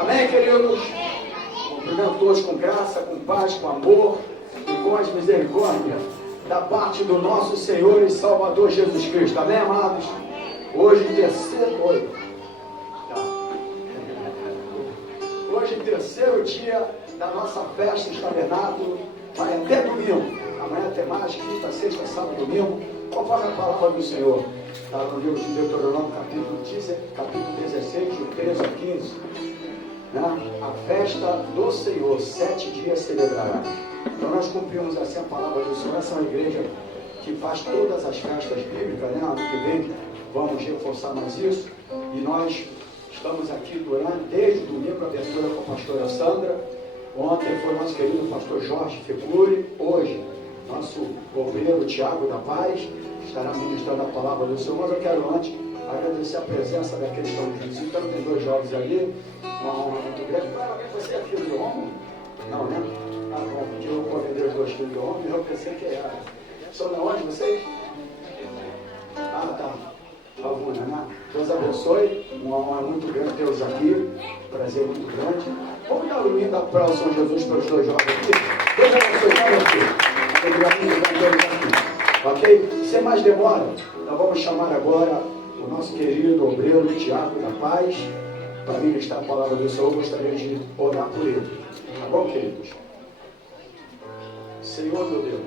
Amém, queridos? Cumprimento todos com graça, com paz, com amor e com as misericórdias da parte do nosso Senhor e Salvador Jesus Cristo. Amém, amados? Hoje, terceiro dia da nossa festa de tabernáculo, vai até domingo. Amanhã tem mais, quinta, sexta, sábado, domingo, conforme a palavra do Senhor. Está no livro de Deuteronômio, capítulo 16, de 13 a 15. Né? A festa do Senhor, 7 dias celebrará. Então nós cumprimos assim a palavra do Senhor. Essa é uma igreja que faz todas as festas bíblicas, né? Ano que vem vamos reforçar mais isso. E nós estamos aqui desde o domingo, a abertura com a pastora Sandra. Ontem foi nosso querido pastor Jorge Figuri. Hoje, nosso obreiro Tiago da Paz estará ministrando a palavra do Senhor. Mas eu quero antes agradecer a presença daqueles que estão visitando. Tem 2 jovens ali, uma honra muito grande. Alguém você é filho de homem? Não, né? Ah, bom, porque eu convidei os 2 filhos de homem e eu pensei que era. São de onde vocês? Ah, tá. Alguma, né? Deus abençoe. Uma honra muito grande tê-los aqui. Prazer muito grande. Vamos dar um lindo aplauso ao Jesus pelos 2 jovens aqui. Deus abençoe, meu filho. Obrigado por tê-los aqui. Ok? Sem mais demora, nós vamos chamar agora o nosso querido obreiro Tiago da Paz para ministrar a palavra do Senhor. Gostaria de orar por ele. Tá bom, queridos? Senhor, meu Deus,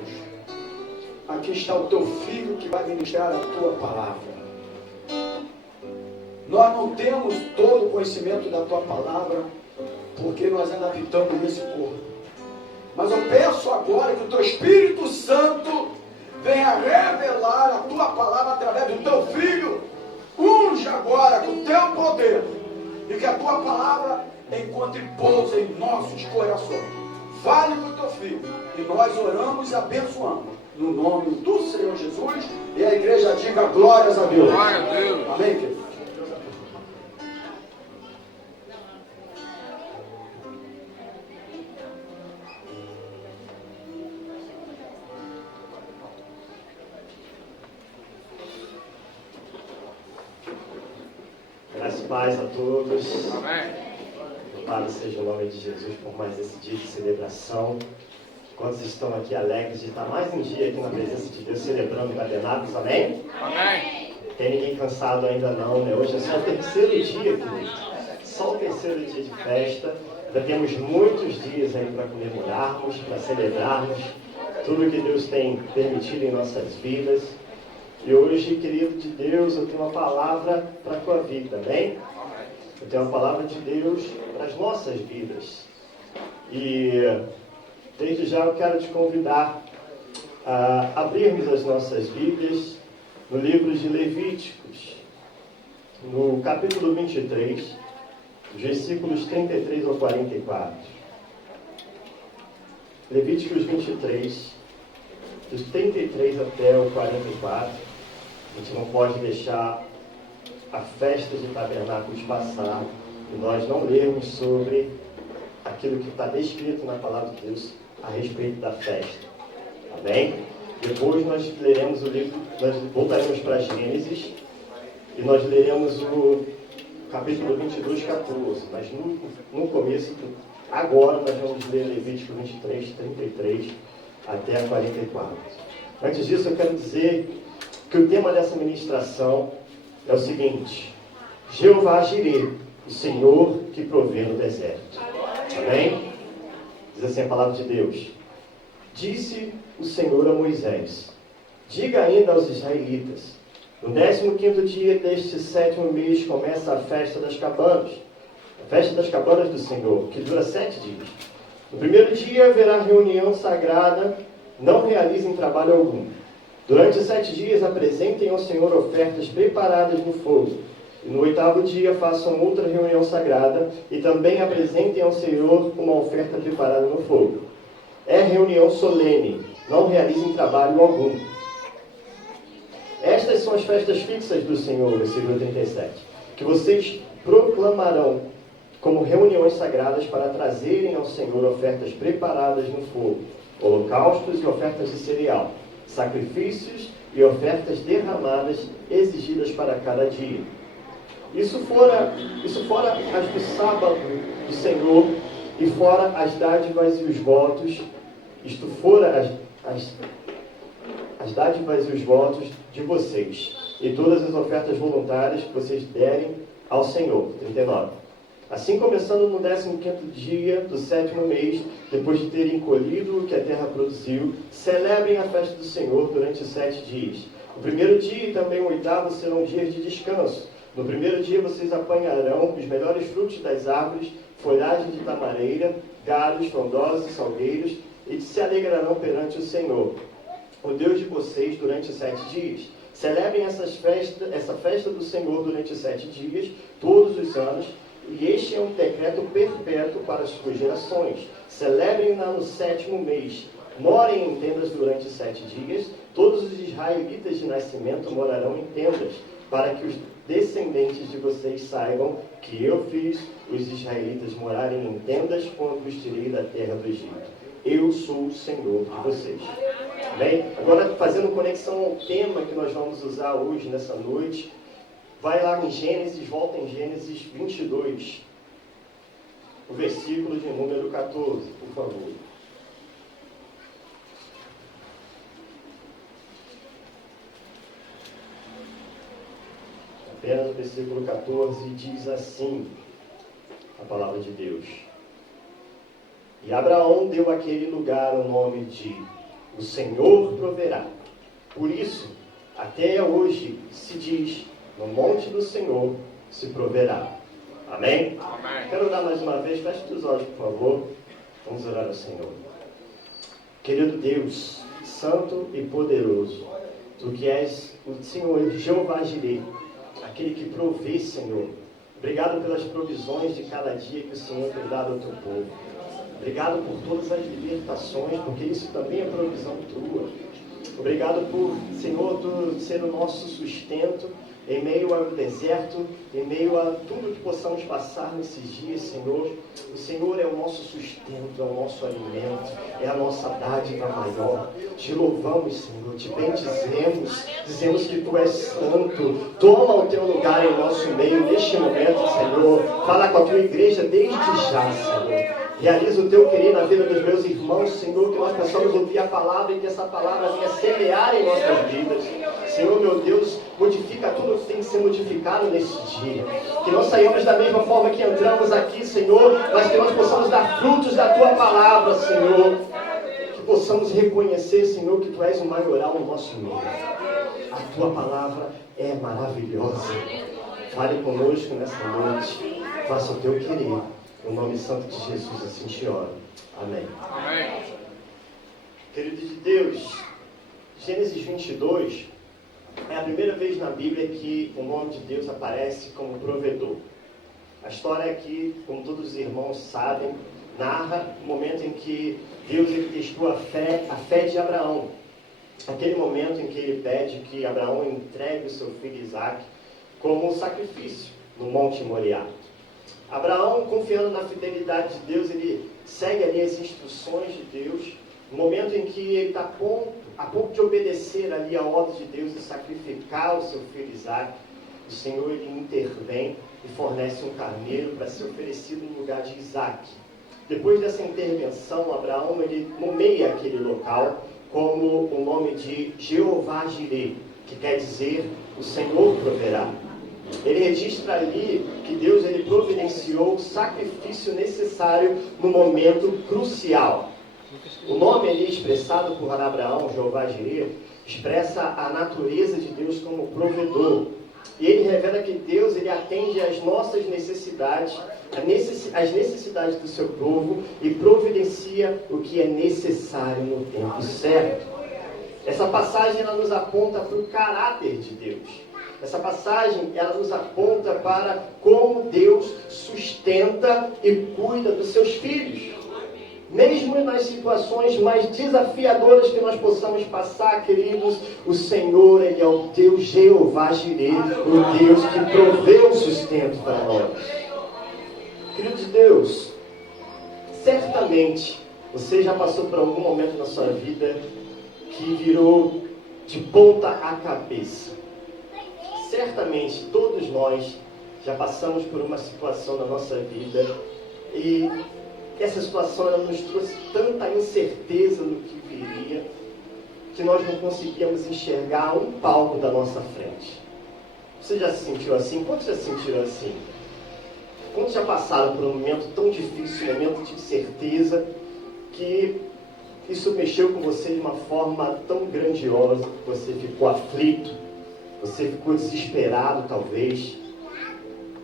aqui está o teu filho que vai ministrar a tua palavra. Nós não temos todo o conhecimento da tua palavra, porque nós ainda habitamos nesse corpo. Mas eu peço agora que o teu Espírito Santo venha revelar a tua palavra através do teu filho. Unge agora com o teu poder, e que a tua palavra encontre pouso em nossos corações. Fale com o teu filho, e nós oramos e abençoamos no nome do Senhor Jesus, e a igreja diga glórias a Deus. Glória a Deus. Amém, querido? Graças e paz a todos. Amém. Louvado seja o nome de Jesus por mais esse dia de celebração. Quantos estão aqui alegres de estar mais um dia aqui na presença de Deus, celebrando tabernáculos, amém? Amém. Tem ninguém cansado ainda não, né? Hoje é só o terceiro dia, querido. Só o terceiro dia de festa. Ainda temos muitos dias aí para comemorarmos, para celebrarmos tudo que Deus tem permitido em nossas vidas. E hoje, querido de Deus, eu tenho uma palavra para a tua vida, amém? Eu tenho uma palavra de Deus para as nossas vidas. E desde já eu quero te convidar a abrirmos as nossas Bíblias no livro de Levíticos, no capítulo 23, versículos 33 ao 44. Levíticos 23, dos 33 até o 44. A gente não pode deixar a festa de tabernáculos passar e nós não lermos sobre aquilo que está descrito na palavra de Deus a respeito da festa. Amém? Depois nós leremos o livro, nós voltaremos para Gênesis e nós leremos o capítulo 22, 14. Mas no começo, agora nós vamos ler Levítico 23, 33 até 44. Antes disso eu quero dizer que o tema dessa ministração é o seguinte: Jeová Jireh, o Senhor que provê no deserto. Amém? Diz assim a palavra de Deus: Disse o Senhor a Moisés: Diga ainda aos israelitas: No 15º dia deste 7º mês começa a festa das cabanas, a festa das cabanas do Senhor, que dura 7 dias. No primeiro dia haverá reunião sagrada, não realizem trabalho algum. Durante 7 dias apresentem ao Senhor ofertas preparadas no fogo. E no 8º dia façam outra reunião sagrada e também apresentem ao Senhor uma oferta preparada no fogo. É reunião solene, não realizem trabalho algum. Estas são as festas fixas do Senhor, versículo 37, que vocês proclamarão como reuniões sagradas para trazerem ao Senhor ofertas preparadas no fogo, holocaustos e ofertas de cereal, sacrifícios e ofertas derramadas exigidas para cada dia. Isso fora as do sábado do Senhor, e fora as dádivas e os votos, isto fora as dádivas e os votos de vocês, e todas as ofertas voluntárias que vocês derem ao Senhor. 39. Assim, começando no 15º dia do 7º mês, depois de terem colhido o que a terra produziu, celebrem a festa do Senhor durante 7 dias. O primeiro dia e também o 8º serão dias de descanso. No primeiro dia vocês apanharão os melhores frutos das árvores, folhagem de tamareira, galhos, frondosos e salgueiros, e se alegrarão perante o Senhor, o Deus de vocês, durante 7 dias. Celebrem essa festa do Senhor durante 7 dias, todos os anos, e este é um decreto perpétuo para as suas gerações. Celebrem-na no 7º mês. Morem em tendas durante 7 dias. Todos os israelitas de nascimento morarão em tendas, para que os descendentes de vocês saibam que eu fiz os israelitas morarem em tendas quando os tirei da terra do Egito. Eu sou o Senhor de vocês. Bem, agora fazendo conexão ao tema que nós vamos usar hoje, nessa noite, vai lá em Gênesis, volta em Gênesis 22, o versículo de número 14, por favor. Apenas o versículo 14 diz assim, a palavra de Deus. E Abraão deu àquele lugar o nome de O Senhor Proverá. Por isso, até hoje se diz, no monte do Senhor se proverá. Amém? Amém. Quero orar mais uma vez, feche os olhos, por favor. Vamos orar ao Senhor. Querido Deus, santo e poderoso, Tu que és o Senhor Jeová Jireh, aquele que provê, Senhor. Obrigado pelas provisões de cada dia que o Senhor tem dado ao Teu povo. Obrigado por todas as libertações, porque isso também é provisão Tua. Obrigado por, Senhor, Tu ser o nosso sustento em meio ao deserto, em meio a tudo que possamos passar nesses dias, Senhor. O Senhor é o nosso sustento, é o nosso alimento, é a nossa dádiva maior. Te louvamos, Senhor, te bendizemos, dizemos que Tu és santo. Toma o Teu lugar em nosso meio neste momento, Senhor. Fala com a Tua igreja desde já, Senhor. Realiza o Teu querer na vida dos meus irmãos, Senhor, que nós possamos ouvir a palavra e que essa palavra venha semear em nossas vidas. Senhor, meu Deus, modifica tudo que tem que ser modificado nesse dia. Que nós saímos da mesma forma que entramos aqui, Senhor, mas que nós possamos dar frutos da Tua palavra, Senhor. Que possamos reconhecer, Senhor, que Tu és o maioral no nosso meio. A Tua palavra é maravilhosa. Fale conosco nessa noite. Faça o Teu querer. No nome santo de Jesus, assim te oro. Amém. Amém. Querido de Deus, Gênesis 22 é a primeira vez na Bíblia que o nome de Deus aparece como provedor. A história aqui, como todos os irmãos sabem, narra o momento em que Deus ele testou a fé de Abraão. Aquele momento em que ele pede que Abraão entregue o seu filho Isaque como um sacrifício no Monte Moriá. Abraão, confiando na fidelidade de Deus, ele segue ali as instruções de Deus. No momento em que ele está a ponto de obedecer ali a ordem de Deus e sacrificar o seu filho Isaque, o Senhor ele intervém e fornece um carneiro para ser oferecido no lugar de Isaque. Depois dessa intervenção, Abraão ele nomeia aquele local como o nome de Jeová Jireh, que quer dizer o Senhor proverá. Ele registra ali que Deus ele providenciou o sacrifício necessário no momento crucial. O nome ali expressado por Abraão, Jeová Jireh, expressa a natureza de Deus como provedor. E ele revela que Deus ele atende às nossas necessidades, às necessidades do seu povo e providencia o que é necessário no tempo certo. Essa passagem ela nos aponta para o caráter de Deus. Essa passagem, ela nos aponta para como Deus sustenta e cuida dos seus filhos. Mesmo nas situações mais desafiadoras que nós possamos passar, queridos, o Senhor, Ele é o Deus Jeová Jireh, o Deus que provê o sustento para nós. Querido de Deus, certamente você já passou por algum momento na sua vida que virou de ponta a cabeça. Certamente todos nós já passamos por uma situação na nossa vida e essa situação ela nos trouxe tanta incerteza no que viria que nós não conseguíamos enxergar um palmo da nossa frente. Você já se sentiu assim? Quantos já se sentiram assim? Quantos já passaram por um momento tão difícil, um momento de incerteza, que isso mexeu com você de uma forma tão grandiosa, que você ficou aflito, você ficou desesperado talvez?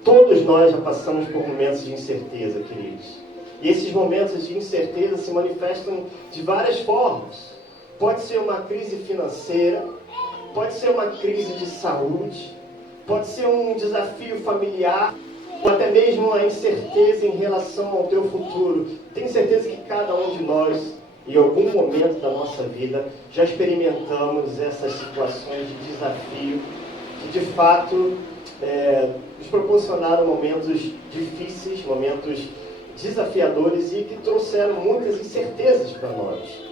Todos nós já passamos por momentos de incerteza, queridos. E esses momentos de incerteza se manifestam de várias formas. Pode ser uma crise financeira, pode ser uma crise de saúde, pode ser um desafio familiar, ou até mesmo a incerteza em relação ao teu futuro. Tenho certeza que cada um de nós, em algum momento da nossa vida, já experimentamos essas situações de desafio, que de fato nos proporcionaram momentos difíceis, momentos desafiadores e que trouxeram muitas incertezas para nós.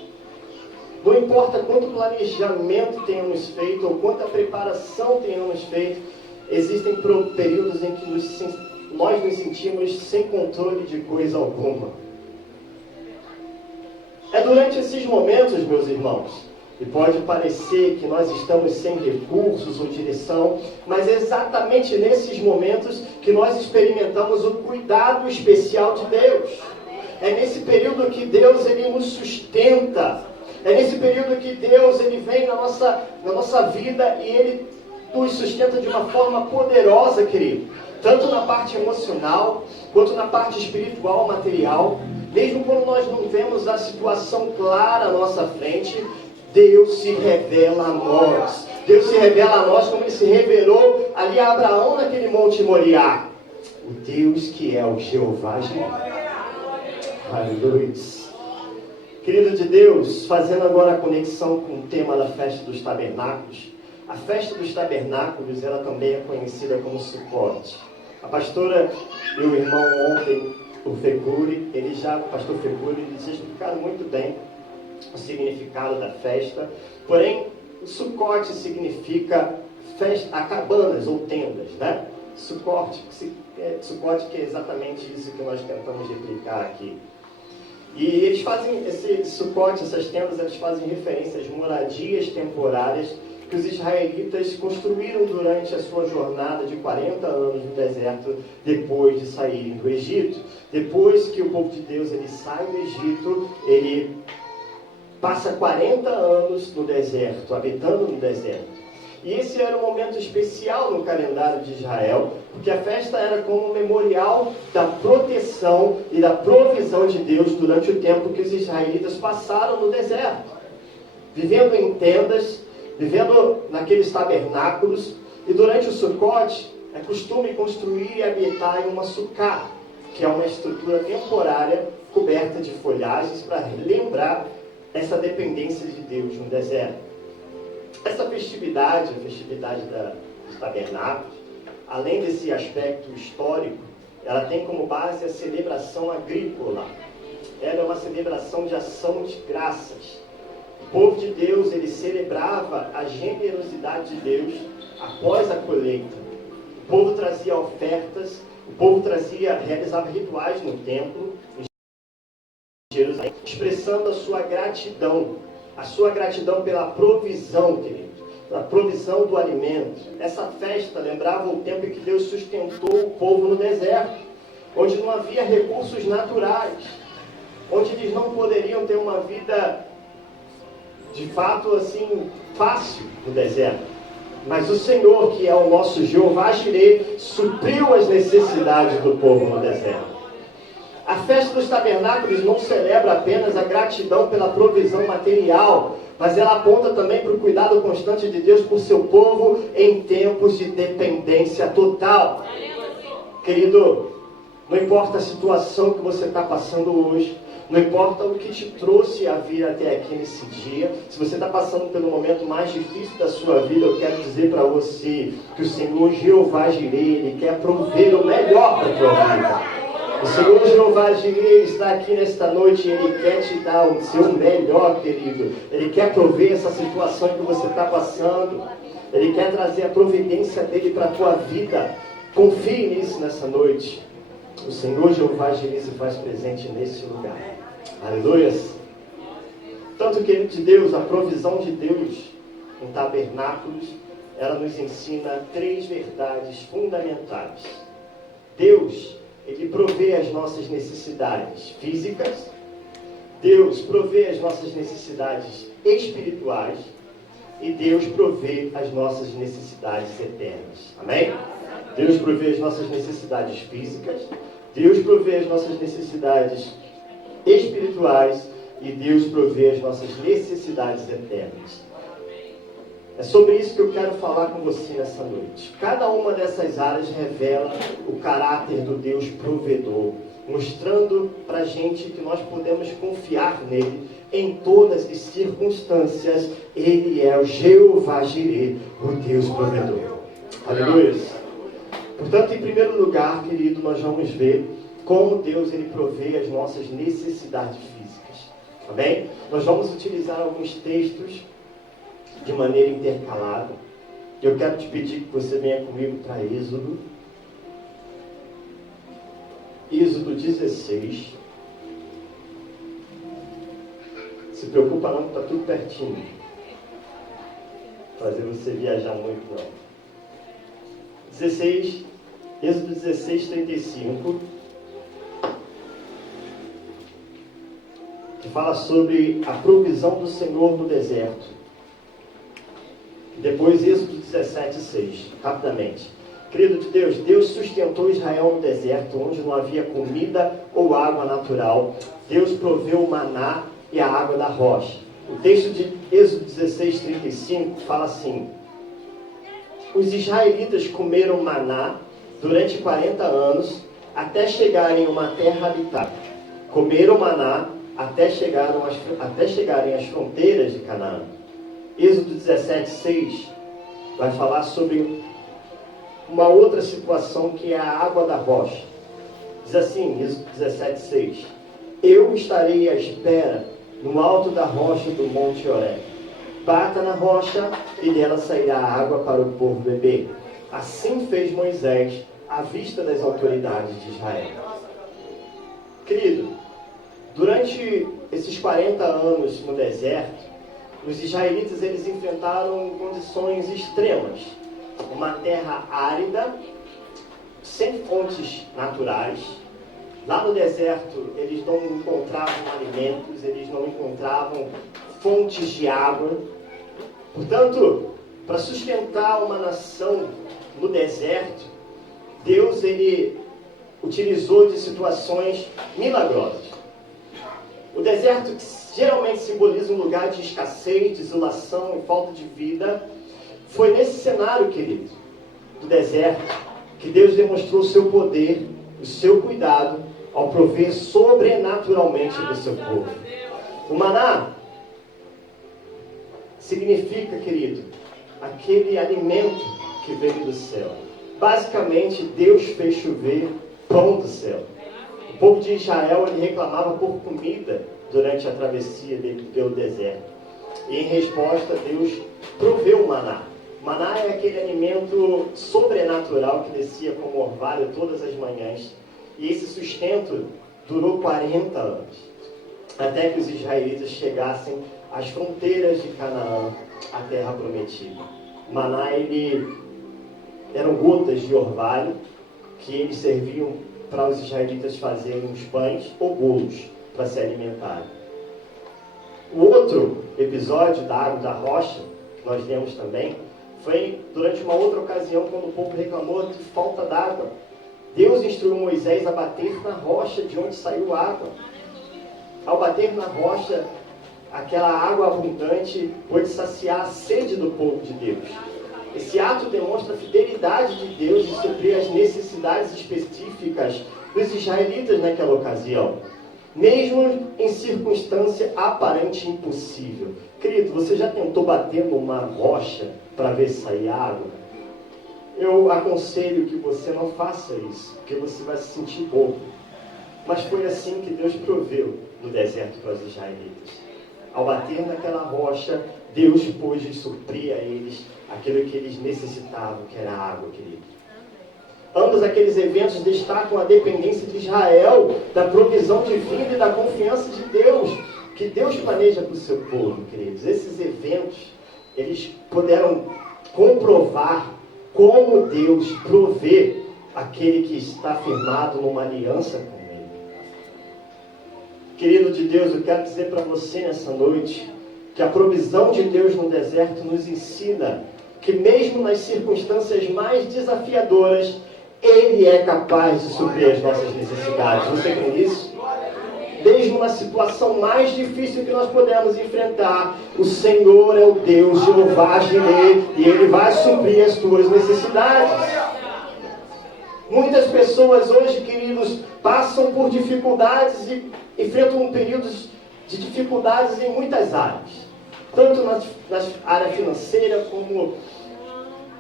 Não importa quanto planejamento tenhamos feito ou quanta preparação tenhamos feito, existem períodos em que nós nos sentimos sem controle de coisa alguma. É durante esses momentos, meus irmãos, e pode parecer que nós estamos sem recursos ou direção, mas é exatamente nesses momentos que nós experimentamos o cuidado especial de Deus. É nesse período que Deus ele nos sustenta. É nesse período que Deus ele vem na nossa vida e Ele nos sustenta de uma forma poderosa, querido. Tanto na parte emocional, quanto na parte espiritual, material. Mesmo quando nós não vemos a situação clara à nossa frente, Deus se revela a nós. Deus se revela a nós como Ele se revelou ali a Abraão naquele Monte Moriá. O Deus que é o Jeová Jireh. Aleluia. Querido de Deus, fazendo agora a conexão com o tema da festa dos tabernáculos, a festa dos tabernáculos, ela também é conhecida como Sucote. A pastora e o irmão ontem, o Feguri, o pastor Feguri, eles explicaram muito bem o significado da festa. Porém, o Sucote significa cabanas ou tendas, né? Sucote que é exatamente isso que nós tentamos replicar aqui. E eles fazem, esse Sucote, essas tendas, eles fazem referência às moradias temporárias que os israelitas construíram durante a sua jornada de 40 anos no deserto, depois de saírem do Egito. Depois que o povo de Deus ele sai do Egito, ele passa 40 anos no deserto, habitando no deserto. E esse era um momento especial no calendário de Israel, porque a festa era como um memorial da proteção e da provisão de Deus durante o tempo que os israelitas passaram no deserto. Vivendo em tendas, vivendo naqueles tabernáculos, e durante o Sucote, é costume construir e habitar em uma sucá, que é uma estrutura temporária coberta de folhagens para lembrar essa dependência de Deus no deserto. Essa festividade, a festividade dos tabernáculos, além desse aspecto histórico, ela tem como base a celebração agrícola. Ela é uma celebração de ação de graças. O povo de Deus, ele celebrava a generosidade de Deus após a colheita. O povo trazia ofertas, o povo realizava rituais no templo, em Jerusalém, expressando a sua gratidão pela provisão, querido, pela provisão do alimento. Essa festa lembrava o tempo em que Deus sustentou o povo no deserto, onde não havia recursos naturais, onde eles não poderiam ter uma vida de fato assim fácil no deserto. Mas o Senhor, que é o nosso Jeová Jireh, supriu as necessidades do povo no deserto. A festa dos tabernáculos não celebra apenas a gratidão pela provisão material, mas ela aponta também para o cuidado constante de Deus por seu povo em tempos de dependência total. Querido, não importa a situação que você está passando hoje, não importa o que te trouxe a vir até aqui nesse dia, se você está passando pelo momento mais difícil da sua vida, eu quero dizer para você que o Senhor Jeová Jireh, Ele quer prover o melhor para a tua vida. O Senhor Jeová Jireh está aqui nesta noite e Ele quer te dar o seu melhor, querido. Ele quer prover essa situação que você está passando. Ele quer trazer a providência dEle para a tua vida. Confie nisso nessa noite. O Senhor Jeová Jireh se faz presente nesse lugar. Aleluias. Tanto, querido de Deus, a provisão de Deus em tabernáculos, ela nos ensina 3 verdades fundamentais. Deus, Ele provê as nossas necessidades físicas. Deus provê as nossas necessidades espirituais. E Deus provê as nossas necessidades eternas. Amém? Deus provê as nossas necessidades físicas. Deus provê as nossas necessidades espirituais. E Deus provê as nossas necessidades eternas. É sobre isso que eu quero falar com você nessa noite. Cada uma dessas áreas revela o caráter do Deus provedor, mostrando para a gente que nós podemos confiar nele em todas as circunstâncias. Ele é o Jeová Jireh, o Deus provedor. Aleluia. Portanto, em primeiro lugar, querido, nós vamos ver como Deus ele provê as nossas necessidades físicas. Amém? Nós vamos utilizar alguns textos de maneira intercalada. Eu quero te pedir que você venha comigo para Êxodo. Êxodo 16. Se preocupa não, está tudo pertinho. Fazer você viajar muito não. 16, Êxodo 16, 35. Que fala sobre a provisão do Senhor no deserto. Depois, Êxodo 17, 6, rapidamente. Querido de Deus, Deus sustentou Israel no deserto, onde não havia comida ou água natural. Deus proveu o maná e a água da rocha. O texto de Êxodo 16, 35 fala assim: os israelitas comeram maná durante 40 anos, até chegarem a uma terra habitada. Comeram maná até chegarem às fronteiras de Canaã. Êxodo 17, 6 vai falar sobre uma outra situação, que é a água da rocha. Diz assim, Êxodo 17, 6: eu estarei à espera no alto da rocha do monte Horebe. Bata na rocha e dela sairá água para o povo beber. Assim fez Moisés à vista das autoridades de Israel. Querido, durante esses 40 anos no deserto, os israelitas eles enfrentaram condições extremas. Uma terra árida, sem fontes naturais. Lá no deserto, eles não encontravam alimentos, eles não encontravam fontes de água. Portanto, para sustentar uma nação no deserto, Deus ele utilizou de situações milagrosas. O deserto, que geralmente simboliza um lugar de escassez, de isolação e falta de vida, foi nesse cenário, querido, do deserto, que Deus demonstrou o seu poder, o seu cuidado, ao prover sobrenaturalmente para o seu povo. O maná significa, querido, aquele alimento que veio do céu. Basicamente, Deus fez chover pão do céu. O povo de Israel ele reclamava por comida durante a travessia dele pelo deserto. E em resposta, Deus proveu o maná. O maná é aquele alimento sobrenatural que descia como orvalho todas as manhãs. E esse sustento durou 40 anos. Até que os israelitas chegassem às fronteiras de Canaã, a terra prometida. O maná, eram gotas de orvalho que eles serviam para os israelitas fazerem os pães ou bolos para se alimentarem. O outro episódio da água da rocha, que nós lemos também, foi durante uma outra ocasião, quando o povo reclamou de falta d'água. Deus instruiu Moisés a bater na rocha de onde saiu água. Ao bater na rocha, aquela água abundante pôde saciar a sede do povo de Deus. Esse ato demonstra a fidelidade de Deus em suprir as necessidades específicas dos israelitas naquela ocasião, mesmo em circunstância aparente impossível. Querido, você já tentou bater numa rocha para ver se sair água? Eu aconselho que você não faça isso, porque você vai se sentir bobo. Mas foi assim que Deus proveu no deserto para os israelitas. Ao bater naquela rocha, Deus pôde suprir a eles aquilo que eles necessitavam, que era água, querido. Ambos aqueles eventos destacam a dependência de Israel, da provisão divina e da confiança de Deus, que Deus planeja para o seu povo, queridos. Esses eventos, eles puderam comprovar como Deus provê aquele que está firmado numa aliança com Ele. Querido de Deus, eu quero dizer para você nessa noite, que a provisão de Deus no deserto nos ensina que mesmo nas circunstâncias mais desafiadoras, Ele é capaz de suprir as nossas necessidades. Você crê nisso? Mesmo na situação mais difícil que nós podemos enfrentar, o Senhor é o Deus, Jeová Jireh, e Ele vai suprir as tuas necessidades. Muitas pessoas hoje, queridos, passam por dificuldades e enfrentam períodos de dificuldades em muitas áreas. Tanto na área financeira,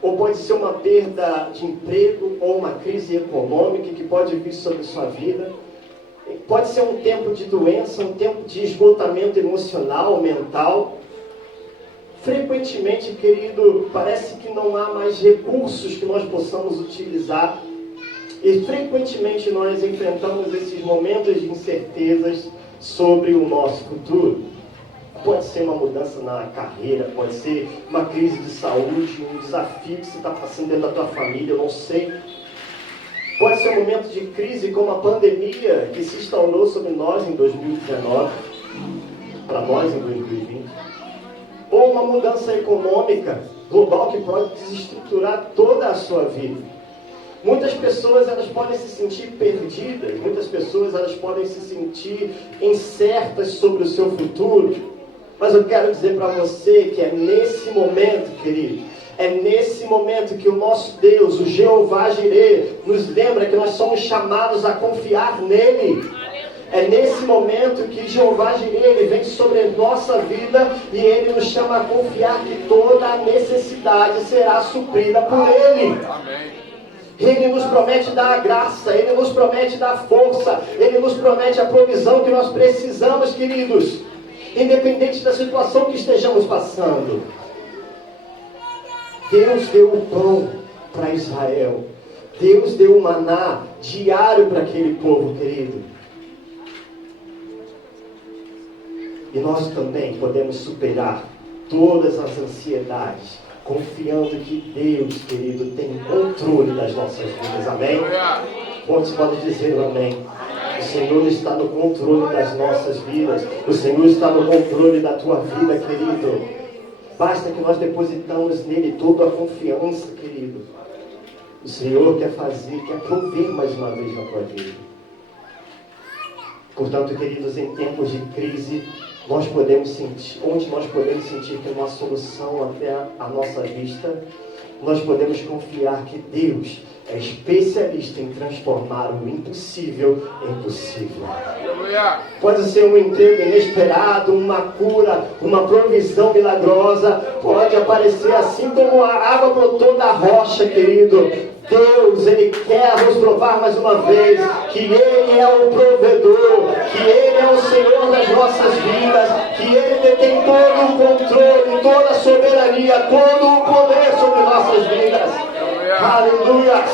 ou pode ser uma perda de emprego, ou uma crise econômica que pode vir sobre sua vida. Pode ser um tempo de doença, um tempo de esgotamento emocional, mental. Frequentemente, querido, parece que não há mais recursos que nós possamos utilizar. E frequentemente nós enfrentamos esses momentos de incertezas sobre o nosso futuro. Pode ser uma mudança na carreira, pode ser uma crise de saúde, um desafio que você está passando dentro da tua família, eu não sei. Pode ser um momento de crise como a pandemia que se instaurou sobre nós em 2019, para nós em 2020. Ou uma mudança econômica global que pode desestruturar toda a sua vida. Muitas pessoas elas podem se sentir perdidas, muitas pessoas elas podem se sentir incertas sobre o seu futuro. Mas eu quero dizer para você que é nesse momento, querido, é nesse momento que o nosso Deus, o Jeová Jireh, nos lembra que nós somos chamados a confiar nele. É nesse momento que Jeová Jireh, ele vem sobre a nossa vida e ele nos chama a confiar que toda a necessidade será suprida por ele. Amém. Ele nos promete dar a graça, Ele nos promete dar a força, Ele nos promete a provisão que nós precisamos, queridos, independente da situação que estejamos passando. Deus deu o pão para Israel, Deus deu o maná diário para aquele povo, querido. E nós também podemos superar todas as ansiedades, confiando que Deus, querido, tem controle das nossas vidas. Amém? Quantos podem dizer amém? O Senhor está no controle das nossas vidas. O Senhor está no controle da tua vida, querido. Basta que nós depositamos nele toda a confiança, querido. O Senhor quer prover mais uma vez na tua vida. Portanto, queridos, em tempos de crise, onde nós podemos sentir que não há solução até a nossa vista, nós podemos confiar que Deus é especialista em transformar o impossível em possível. Pode ser um emprego inesperado, uma cura, uma provisão milagrosa, pode aparecer assim como a água brotou da rocha, querido. Deus, Ele quer nos provar mais uma vez que Ele é o provedor, que Ele é o Senhor das nossas vidas, que Ele detém todo o controle, toda a soberania, todo o poder sobre nossas vidas. Aleluia!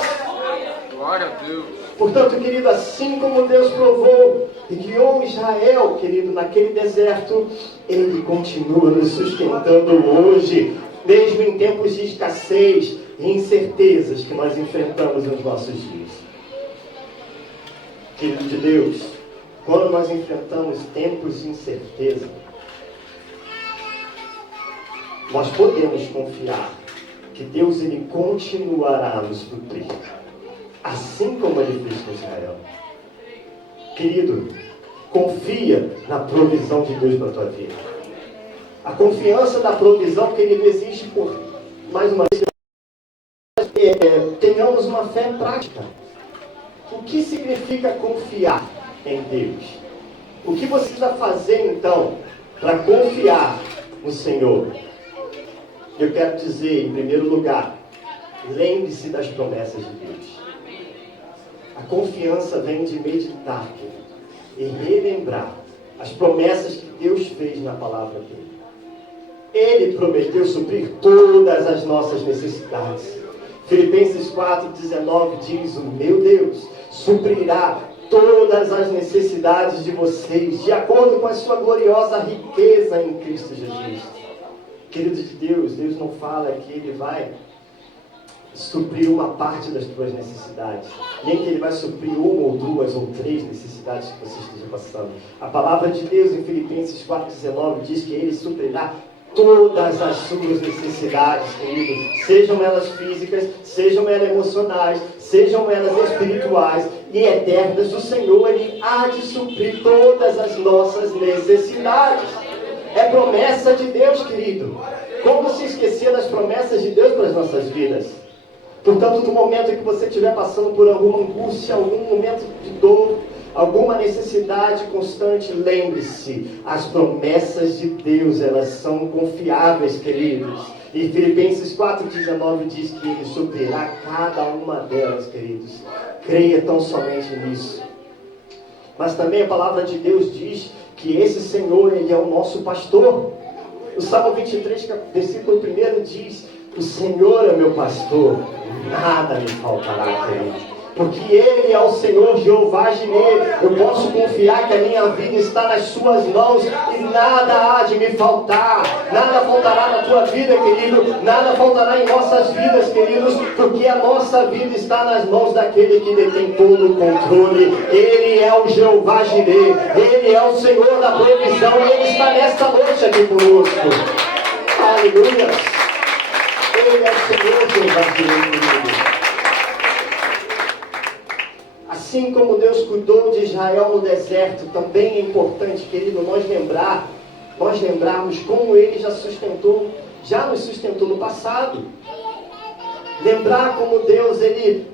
Glória a Deus! Portanto, querido, assim como Deus provou e guiou Israel, querido, naquele deserto, Ele continua nos sustentando hoje, mesmo em tempos de escassez e incertezas que nós enfrentamos nos nossos dias. Querido de Deus, quando nós enfrentamos tempos de incerteza, nós podemos confiar que Deus Ele continuará nos suprir, assim como Ele fez com Israel. Querido, confia na provisão de Deus para a tua vida. A confiança da provisão que Ele exige por, mais uma vez, tenhamos uma fé prática. O que significa confiar em Deus? O que você precisa fazer então para confiar no Senhor? Eu quero dizer, em primeiro lugar, lembre-se das promessas de Deus. A confiança vem de meditar e relembrar as promessas que Deus fez na palavra dele. Ele prometeu suprir todas as nossas necessidades. Filipenses 4,19 diz: o meu Deus suprirá todas as necessidades de vocês, de acordo com a sua gloriosa riqueza em Cristo Jesus. Querido de Deus, Deus não fala que Ele vai suprir uma parte das tuas necessidades, nem que Ele vai suprir uma ou duas ou três necessidades que você esteja passando. A palavra de Deus em Filipenses 4,19 diz que Ele suprirá todas as suas necessidades, querido, sejam elas físicas, sejam elas emocionais, sejam elas espirituais e eternas. O Senhor, Ele há de suprir todas as nossas necessidades. É promessa de Deus, querido. Como se esquecer das promessas de Deus para as nossas vidas? Portanto, no momento em que você estiver passando por alguma angústia, algum momento de dor, alguma necessidade constante, lembre-se, as promessas de Deus, elas são confiáveis, queridos. E Filipenses 4,19 diz que Ele suprirá cada uma delas, queridos. Creia tão somente nisso. Mas também a palavra de Deus diz que esse Senhor, Ele é o nosso pastor. O Salmo 23, versículo 1 diz: o Senhor é meu pastor, nada me faltará, querido. Porque Ele é o Senhor Jeová Jireh. Eu posso confiar que a minha vida está nas suas mãos e nada há de me faltar. Nada faltará na tua vida, querido. Nada faltará em nossas vidas, queridos. Porque a nossa vida está nas mãos daquele que detém todo o controle. Ele é o Jeová Jireh. Ele é o Senhor da provisão. E Ele está nesta noite aqui conosco. Aleluia. Ele é o Senhor Jeová Jireh, querido. Assim como Deus cuidou de Israel no deserto, também é importante, querido, nós lembrarmos como Ele já nos sustentou no passado. Lembrar como Deus, Ele,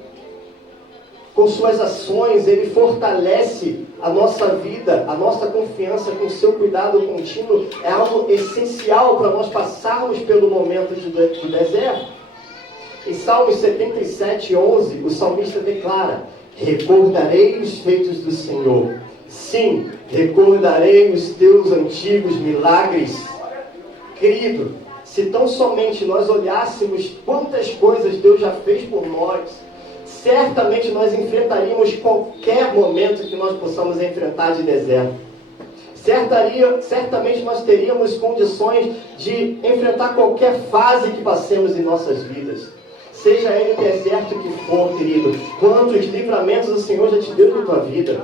com suas ações, Ele fortalece a nossa vida, a nossa confiança com o seu cuidado contínuo, é algo essencial para nós passarmos pelo momento do deserto. Em Salmos 77:11, o salmista declara: recordarei os feitos do Senhor. Sim, recordarei os teus antigos milagres. Querido, se tão somente nós olhássemos quantas coisas Deus já fez por nós, certamente nós enfrentaríamos qualquer momento que nós possamos enfrentar de deserto. Certamente nós teríamos condições de enfrentar qualquer fase que passemos em nossas vidas. Seja ele o deserto que for, querido. Quantos livramentos o Senhor já te deu na tua vida.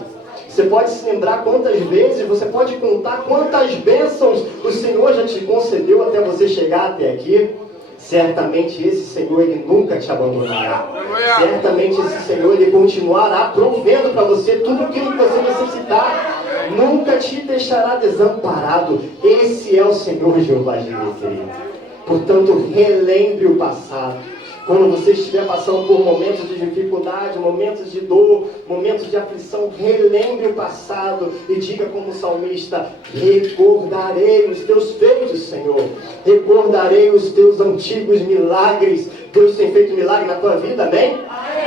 Você pode se lembrar quantas vezes, você pode contar quantas bênçãos o Senhor já te concedeu até você chegar até aqui. Certamente esse Senhor, Ele nunca te abandonará. Certamente esse Senhor, Ele continuará provendo para você tudo aquilo que você necessitar. Nunca te deixará desamparado. Esse é o Senhor Jeová Jireh, querido. Portanto, relembre o passado. Quando você estiver passando por momentos de dificuldade, momentos de dor, momentos de aflição, relembre o passado e diga como salmista: recordarei os teus feitos, Senhor. Recordarei os teus antigos milagres. Deus tem feito milagre na tua vida, amém?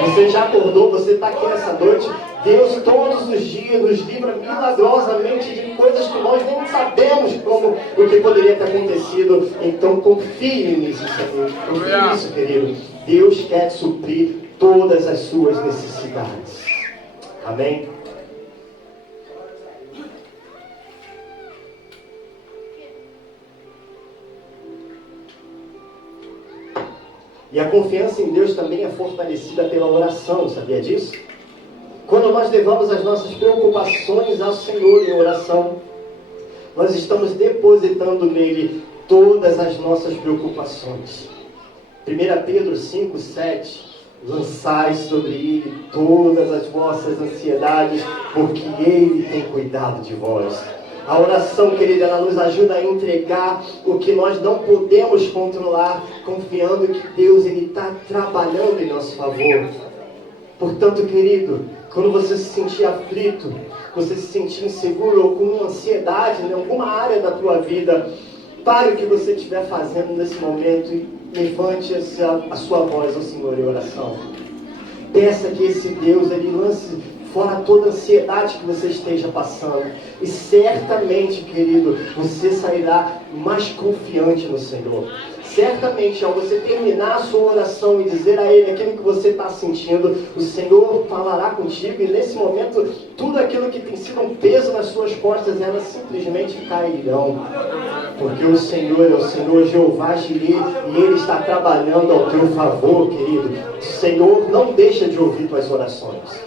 Você já acordou, você está aqui nessa noite. Deus todos os dias nos livra milagrosamente de coisas que nós nem sabemos como o que poderia ter acontecido. Então confie nisso, Senhor. Confie nisso, querido. Deus quer suprir todas as suas necessidades. Amém? E a confiança em Deus também é fortalecida pela oração, sabia disso? Quando nós levamos as nossas preocupações ao Senhor em oração, nós estamos depositando nele todas as nossas preocupações. 1 Pedro 5:7: lançai sobre ele todas as vossas ansiedades, porque ele tem cuidado de vós. A oração, querida, ela nos ajuda a entregar o que nós não podemos controlar, confiando que Deus está trabalhando em nosso favor. Portanto, querido, quando você se sentir aflito, você se sentir inseguro ou com ansiedade em alguma área da tua vida, pare o que você estiver fazendo nesse momento e levante a sua voz ao Senhor em oração. Peça que esse Deus, Ele lance fora toda a ansiedade que você esteja passando. E certamente, querido, você sairá mais confiante no Senhor. certamente ao você terminar a sua oração e dizer a Ele aquilo que você está sentindo, o Senhor falará contigo, e nesse momento tudo aquilo que tem sido um peso nas suas costas, elas simplesmente cairão, porque o Senhor é o Senhor Jeová Jireh, e Ele está trabalhando ao teu favor, querido. O Senhor não deixa de ouvir tuas orações.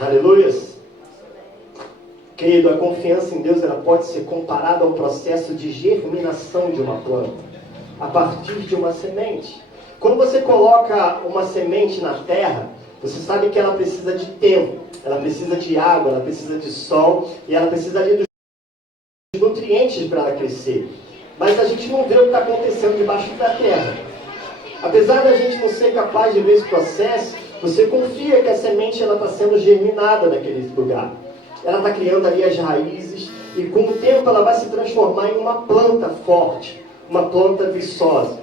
Aleluias. Querido, a confiança em Deus, ela pode ser comparada ao processo de germinação de uma planta, a partir de uma semente. Quando você coloca uma semente na terra, você sabe que ela precisa de tempo, ela precisa de água, ela precisa de sol, e ela precisa ali dos nutrientes para ela crescer. Mas a gente não vê o que está acontecendo debaixo da terra. Apesar da gente não ser capaz de ver esse processo, você confia que a semente está sendo germinada naquele lugar. Ela está criando ali as raízes, e com o tempo ela vai se transformar em uma planta forte, uma planta viçosa.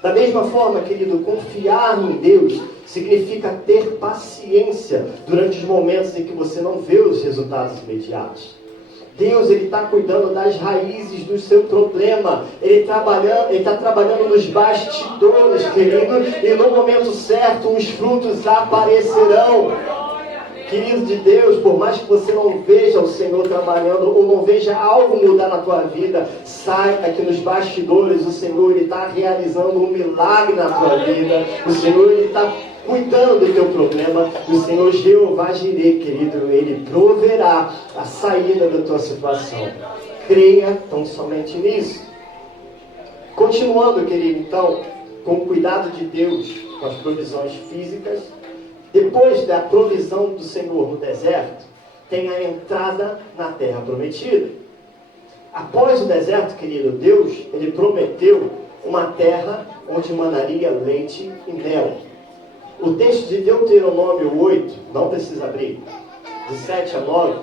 Da mesma forma, querido, confiar em Deus significa ter paciência durante os momentos em que você não vê os resultados imediatos. Deus, Ele está cuidando das raízes do seu problema. Ele está trabalhando nos bastidores, querido, e no momento certo os frutos aparecerão. Querido de Deus, por mais que você não veja o Senhor trabalhando, ou não veja algo mudar na tua vida, saiba que nos bastidores o Senhor está realizando um milagre na tua vida. O Senhor está cuidando do teu problema. O Senhor Jeová Jireh, querido, Ele proverá a saída da tua situação. Creia tão somente nisso. Continuando, querido, então, com o cuidado de Deus, com as provisões físicas, depois da provisão do Senhor no deserto, tem a entrada na terra prometida. Após o deserto, querido, Deus, Ele prometeu uma terra onde manaria leite e mel. O texto de Deuteronômio 8, não precisa abrir, de 7 a 9,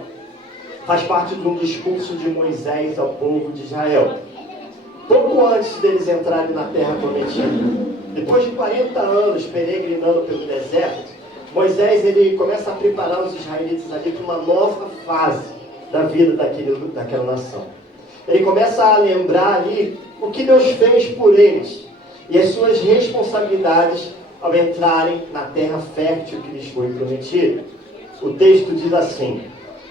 faz parte de um discurso de Moisés ao povo de Israel. Pouco antes deles entrarem na terra prometida, depois de 40 anos peregrinando pelo deserto, Moisés, ele começa a preparar os israelitas ali para uma nova fase da vida daquela nação. Ele começa a lembrar ali o que Deus fez por eles e as suas responsabilidades ao entrarem na terra fértil que lhes foi prometida. O texto diz assim: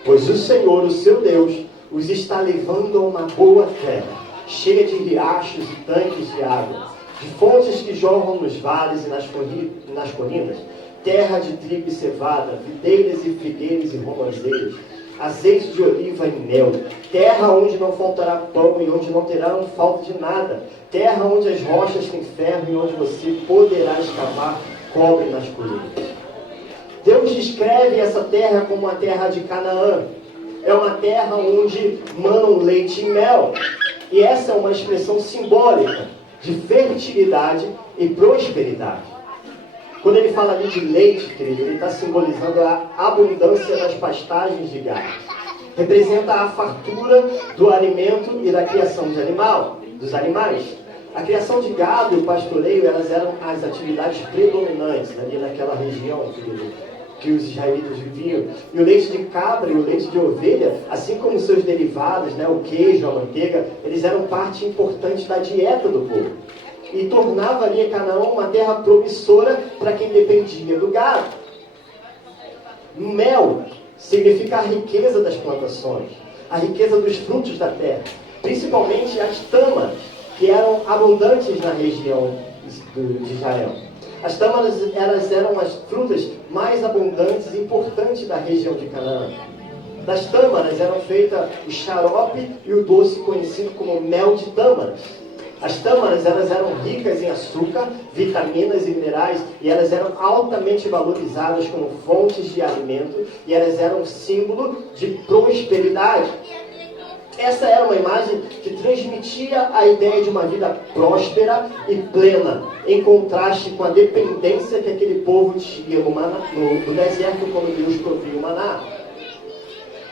pois o Senhor, o seu Deus, os está levando a uma boa terra, cheia de riachos e tanques de água, de fontes que jorram nos vales e nas colinas, terra de trigo e cevada, videiras e figueiras e romãzeiros, azeite de oliva e mel, terra onde não faltará pão e onde não terá falta de nada, terra onde as rochas têm ferro e onde você poderá escavar cobre nas colinas. Deus descreve essa terra como a terra de Canaã. É uma terra onde manam leite e mel. E essa é uma expressão simbólica de fertilidade e prosperidade. Quando ele fala ali de leite, querido, ele está simbolizando a abundância das pastagens de gado. Representa a fartura do alimento e da criação dos animais. A criação de gado e o pastoreio, elas eram as atividades predominantes ali naquela região, querido, que os israelitas viviam. E o leite de cabra e o leite de ovelha, assim como seus derivados, né, o queijo, a manteiga, eles eram parte importante da dieta do povo. E tornava ali Canaã uma terra promissora para quem dependia do gado. Mel significa a riqueza das plantações, a riqueza dos frutos da terra, principalmente as tâmaras, que eram abundantes na região de Israel. As tâmaras, elas eram as frutas mais abundantes e importantes da região de Canaã. Das tâmaras eram feitas o xarope e o doce conhecido como mel de tâmaras. As tâmaras, elas eram ricas em açúcar, vitaminas e minerais, e elas eram altamente valorizadas como fontes de alimento, e elas eram um símbolo de prosperidade. Essa era uma imagem que transmitia a ideia de uma vida próspera e plena, em contraste com a dependência que aquele povo tinha no deserto, quando Deus provia o maná.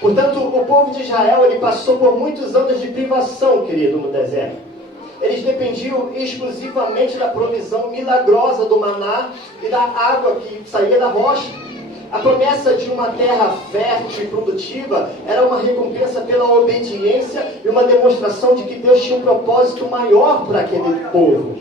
Portanto, o povo de Israel, ele passou por muitos anos de privação, querido, no deserto. Eles dependiam exclusivamente da provisão milagrosa do maná e da água que saía da rocha. A promessa de uma terra fértil e produtiva era uma recompensa pela obediência e uma demonstração de que Deus tinha um propósito maior para aquele povo.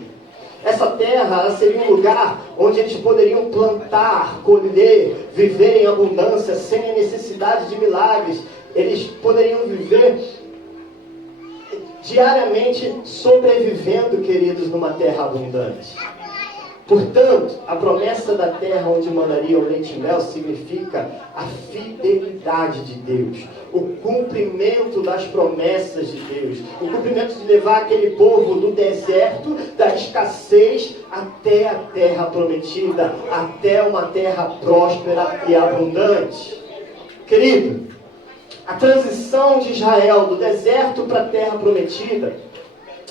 Essa terra seria um lugar onde eles poderiam plantar, colher, viver em abundância, sem a necessidade de milagres. Eles poderiam viver diariamente sobrevivendo, queridos, numa terra abundante. Portanto, a promessa da terra onde mandaria o leite e mel significa a fidelidade de Deus, o cumprimento das promessas de Deus, o cumprimento de levar aquele povo do deserto, da escassez, até a terra prometida, até uma terra próspera e abundante. Querido, a transição de Israel do deserto para a terra prometida,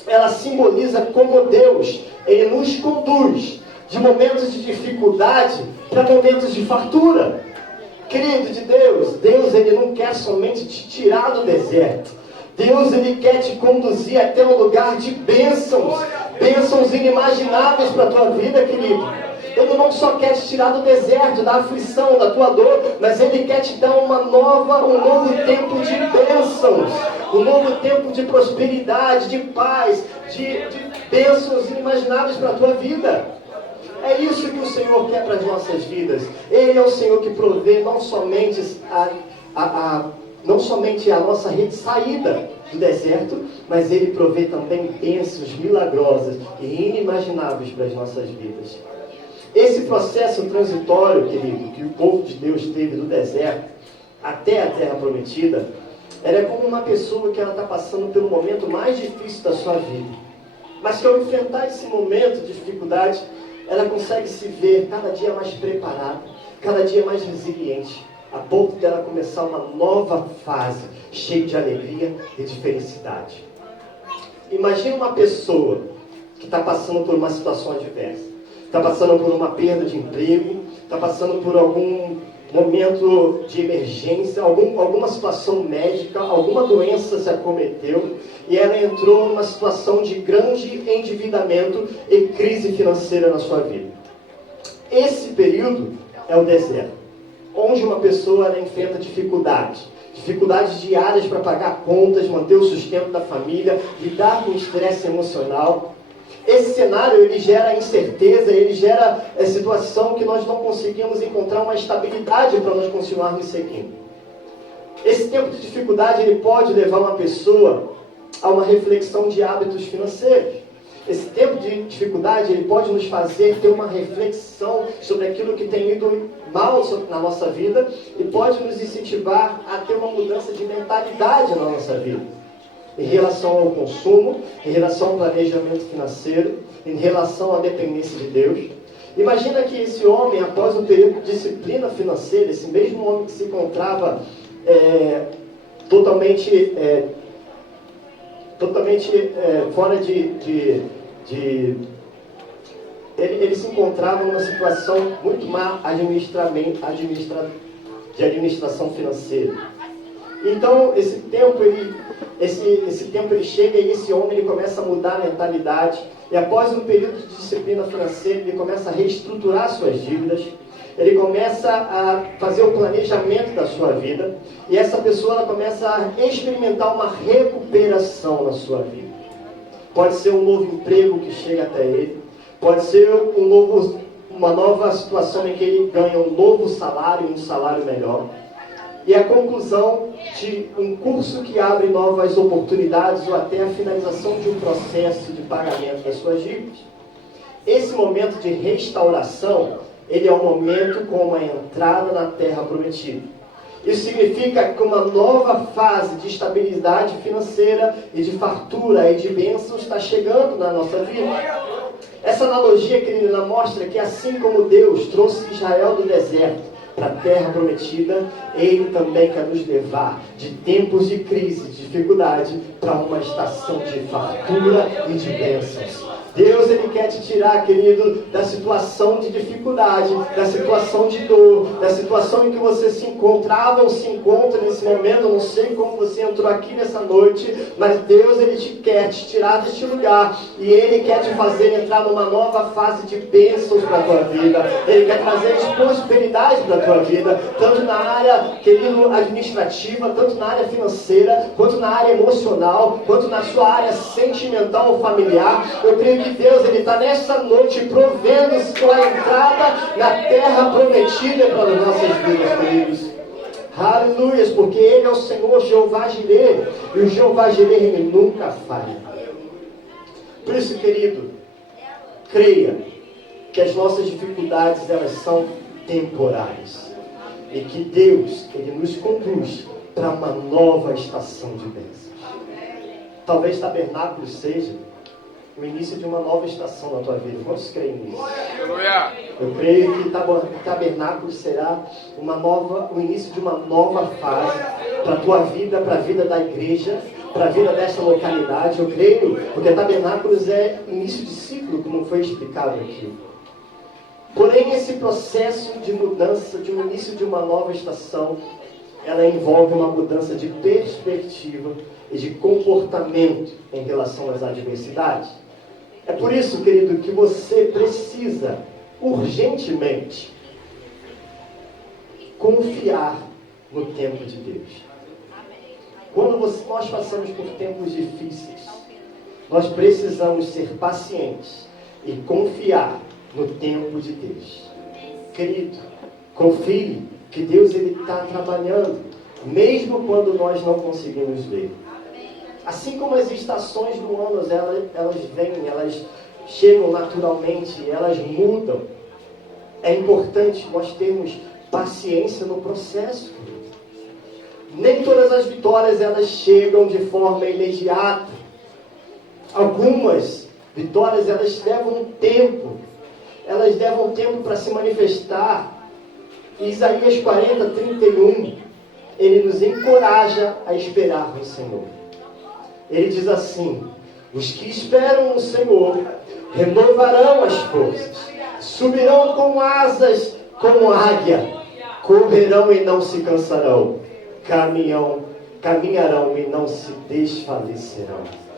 ela simboliza como Deus, Ele nos conduz de momentos de dificuldade para momentos de fartura. Querido de Deus, Deus Ele não quer somente te tirar do deserto. Deus Ele quer te conduzir até um lugar de bênçãos, bênçãos inimagináveis para a tua vida, querido. Ele não só quer te tirar do deserto, da aflição, da tua dor, mas Ele quer te dar um novo tempo de bênçãos, um novo tempo de prosperidade, de paz, de bênçãos inimagináveis para a tua vida. É isso que o Senhor quer para as nossas vidas. Ele é o Senhor que provê não somente a nossa saída do deserto, mas Ele provê também bênçãos milagrosas e inimagináveis para as nossas vidas. Esse processo transitório, querido, que o povo de Deus teve do deserto até a terra prometida, ela é como uma pessoa que ela está passando pelo momento mais difícil da sua vida. Mas que ao enfrentar esse momento de dificuldade, ela consegue se ver cada dia mais preparada, cada dia mais resiliente, a ponto de ela começar uma nova fase, cheia de alegria e de felicidade. Imagine uma pessoa que está passando por uma situação adversa, está passando por uma perda de emprego, está passando por algum momento de emergência, alguma situação médica, alguma doença se acometeu e ela entrou numa situação de grande endividamento e crise financeira na sua vida. Esse período é o deserto, onde uma pessoa ela enfrenta dificuldades diárias para pagar contas, manter o sustento da família, lidar com o estresse emocional. Esse cenário, ele gera incerteza, ele gera situação que nós não conseguimos encontrar uma estabilidade para nós continuarmos seguindo. Esse tempo de dificuldade, ele pode levar uma pessoa a uma reflexão de hábitos financeiros. Esse tempo de dificuldade, ele pode nos fazer ter uma reflexão sobre aquilo que tem ido mal na nossa vida e pode nos incentivar a ter uma mudança de mentalidade na nossa vida. Em relação ao consumo, em relação ao planejamento financeiro, em relação à dependência de Deus. Imagina que esse homem, após um período de disciplina financeira, esse mesmo homem que se encontrava totalmente fora de ele se encontrava numa situação muito má de administração financeira. Então, esse tempo ele chega e esse homem ele começa a mudar a mentalidade. E após um período de disciplina financeira, ele começa a reestruturar suas dívidas. Ele começa a fazer o planejamento da sua vida. E essa pessoa ela começa a experimentar uma recuperação na sua vida. Pode ser um novo emprego que chega até ele. Pode ser uma nova situação em que ele ganha um novo salário, um salário melhor. E a conclusão de um curso que abre novas oportunidades ou até a finalização de um processo de pagamento das suas dívidas. Esse momento de restauração, ele é um momento como a entrada na terra prometida. Isso significa que uma nova fase de estabilidade financeira e de fartura e de bênçãos está chegando na nossa vida. Essa analogia, querida, mostra que assim como Deus trouxe Israel do deserto para a terra prometida, Ele também quer nos levar de tempos de crise, de dificuldade, para uma estação de fartura e de bênçãos. Deus, Ele quer te tirar, querido, da situação de dificuldade, da situação de dor, da situação em que você se encontrava ou se encontra nesse momento. Eu não sei como você entrou aqui nessa noite, mas Deus, Ele quer te tirar deste lugar e Ele quer te fazer entrar numa nova fase de bênçãos para a tua vida. Ele quer trazer prosperidade para a tua vida, tanto na área, querido, administrativa, tanto na área financeira, quanto na área emocional, quanto na sua área sentimental ou familiar. Eu creio que Deus, Ele está nessa noite provendo sua entrada na terra prometida para as nossas vidas, queridos. Aleluia, porque Ele é o Senhor Jeová Jireh, e o Jeová Jireh, Ele nunca falha. Por isso, querido, creia que as nossas dificuldades, elas são temporárias, e que Deus, Ele nos conduz para uma nova estação de bênçãos. Talvez tabernáculo seja o início de uma nova estação na tua vida. Quantos creem nisso? Eu creio que tabernáculo será o início de uma nova fase para a tua vida, para a vida da igreja, para a vida desta localidade. Eu creio, porque tabernáculos é início de ciclo, como foi explicado aqui. Porém, esse processo de mudança, de um início de uma nova estação, ela envolve uma mudança de perspectiva e de comportamento em relação às adversidades. É por isso, querido, que você precisa urgentemente confiar no tempo de Deus. Quando nós passamos por tempos difíceis, nós precisamos ser pacientes e confiar no tempo de Deus. Querido, confie que Deus está trabalhando, mesmo quando nós não conseguimos ver. Assim como as estações do ano, elas vêm, elas chegam naturalmente, elas mudam. É importante nós termos paciência no processo. Nem todas as vitórias, elas chegam de forma imediata. Algumas vitórias, elas levam tempo. Elas levam tempo para se manifestar. Isaías 40:31, ele nos encoraja a esperar no Senhor. Ele diz assim: os que esperam no Senhor renovarão as forças, subirão com asas como águia, correrão e não se cansarão, caminharão e não se desfalecerão.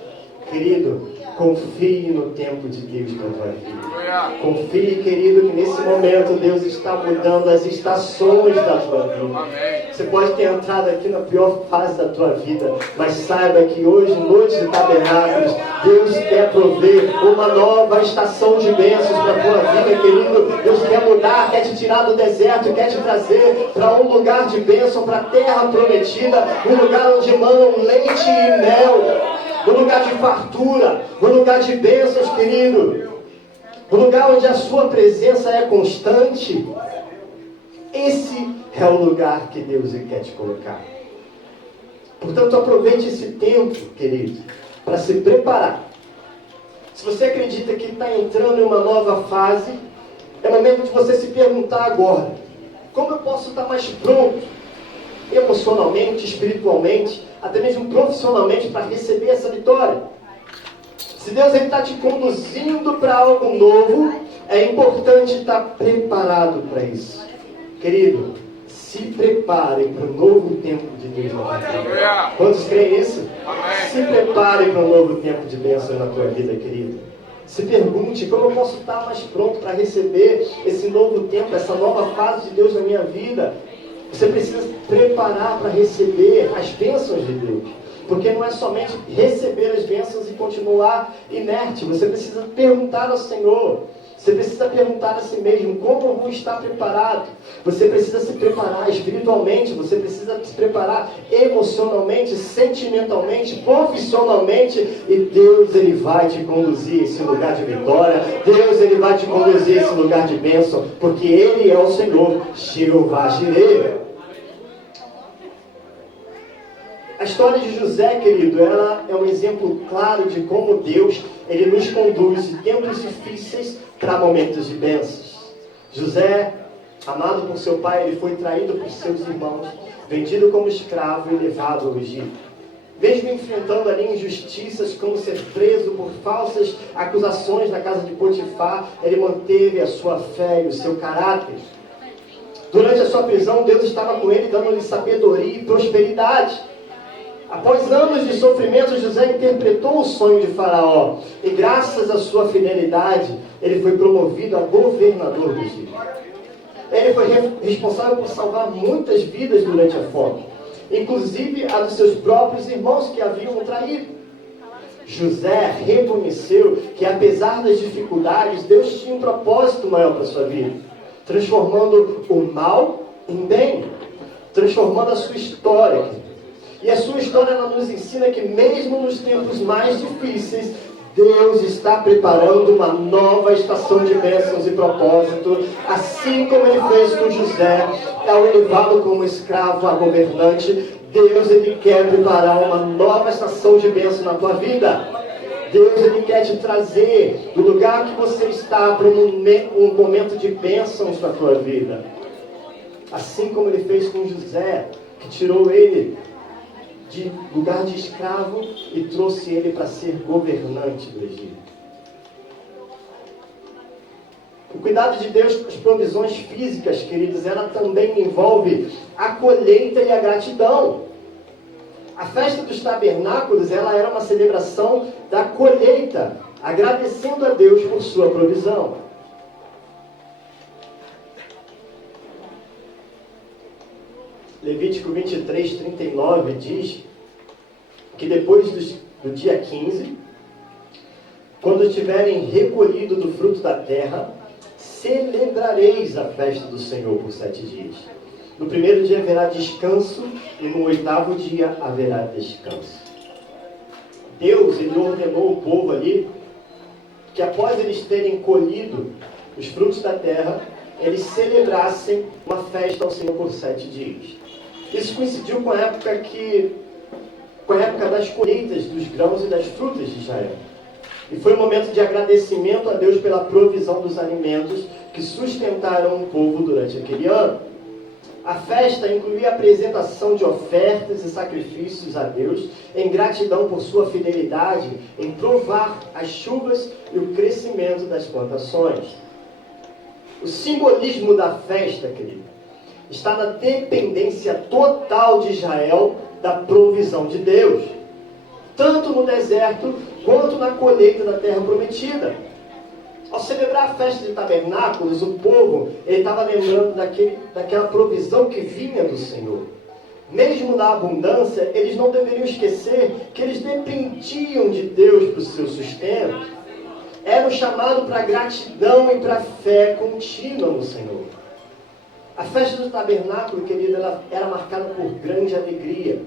Querido, confie no tempo de Deus para a tua vida. Confie, querido, que nesse momento Deus está mudando as estações da tua vida. Você pode ter entrado aqui na pior fase da tua vida, mas saiba que hoje, noite de tabernáculos, Deus quer prover uma nova estação de bênçãos para a tua vida, querido. Deus quer mudar, quer te tirar do deserto, quer te trazer para um lugar de bênção, para a terra prometida, um lugar onde manam leite e mel. Um lugar de fartura, um lugar de bênçãos, querido. Um lugar onde a sua presença é constante. Esse é o lugar que Deus quer te colocar. Portanto, aproveite esse tempo, querido, para se preparar. Se você acredita que está entrando em uma nova fase, é momento de você se perguntar agora: como eu posso estar mais pronto, emocionalmente, espiritualmente, até mesmo profissionalmente, para receber essa vitória? Se Deus está te conduzindo para algo novo, é importante estar preparado para isso. Querido, se prepare para o novo tempo de Deus na tua vida. Quantos creem nisso? Se prepare para um novo tempo de bênção na tua vida, querido. Se pergunte: como eu posso estar mais pronto para receber esse novo tempo, essa nova fase de Deus na minha vida? Você precisa se preparar para receber as bênçãos de Deus. Porque não é somente receber as bênçãos e continuar inerte. Você precisa perguntar ao Senhor. Você precisa perguntar a si mesmo: como eu vou estar preparado? Você precisa se preparar espiritualmente. Você precisa se preparar emocionalmente, sentimentalmente, profissionalmente. E Deus, Ele vai te conduzir a esse lugar de vitória. Deus, Ele vai te conduzir a esse lugar de bênção. Porque Ele é o Senhor Jeová Jireh. A história de José, querido, ela é um exemplo claro de como Deus, Ele nos conduz de tempos difíceis para momentos de bênçãos. José, amado por seu pai, ele foi traído por seus irmãos, vendido como escravo e levado ao Egito. mesmo enfrentando ali injustiças, como ser preso por falsas acusações na casa de Potifar, ele manteve a sua fé e o seu caráter. Durante a sua prisão, Deus estava com ele, dando-lhe sabedoria e prosperidade. Após anos de sofrimento, José interpretou o sonho de Faraó, e graças à sua fidelidade, ele foi promovido a governador do Egito. Ele foi responsável por salvar muitas vidas durante a fome, inclusive a dos seus próprios irmãos que haviam o traído. José reconheceu que, apesar das dificuldades, Deus tinha um propósito maior para a sua vida, transformando o mal em bem, transformando a sua história. E a sua história ela nos ensina que mesmo nos tempos mais difíceis, Deus está preparando uma nova estação de bênçãos e propósito, assim como Ele fez com José, ao elevá-lo como escravo a governante. Deus, Ele quer preparar uma nova estação de bênção na tua vida. Deus, Ele quer te trazer do lugar que você está para um momento de bênçãos na tua vida. Assim como Ele fez com José, que tirou ele de lugar de escravo e trouxe ele para ser governante do Egito. O cuidado de Deus com as provisões físicas, queridos, ela também envolve a colheita e a gratidão. A festa dos tabernáculos, ela era uma celebração da colheita, agradecendo a Deus por sua provisão. Levítico 23, 39 diz que depois do dia 15, quando tiverem recolhido do fruto da terra, celebrareis a festa do Senhor por 7 dias. No primeiro dia haverá descanso e no 8º dia haverá descanso. Deus, Ele ordenou o povo ali que após eles terem colhido os frutos da terra, eles celebrassem uma festa ao Senhor por 7 dias. Isso coincidiu com a época das colheitas dos grãos e das frutas de Israel. E foi um momento de agradecimento a Deus pela provisão dos alimentos que sustentaram o povo durante aquele ano. A festa incluía a apresentação de ofertas e sacrifícios a Deus em gratidão por sua fidelidade em provar as chuvas e o crescimento das plantações. O simbolismo da festa, querido, está na dependência total de Israel da provisão de Deus, tanto no deserto quanto na colheita da terra prometida. Ao celebrar a festa de tabernáculos, o povo estava lembrando daquela provisão que vinha do Senhor. Mesmo na abundância, eles não deveriam esquecer que eles dependiam de Deus para o seu sustento. Era um chamado para gratidão e para fé contínua no Senhor. A festa do tabernáculo, querido, ela era marcada por grande alegria.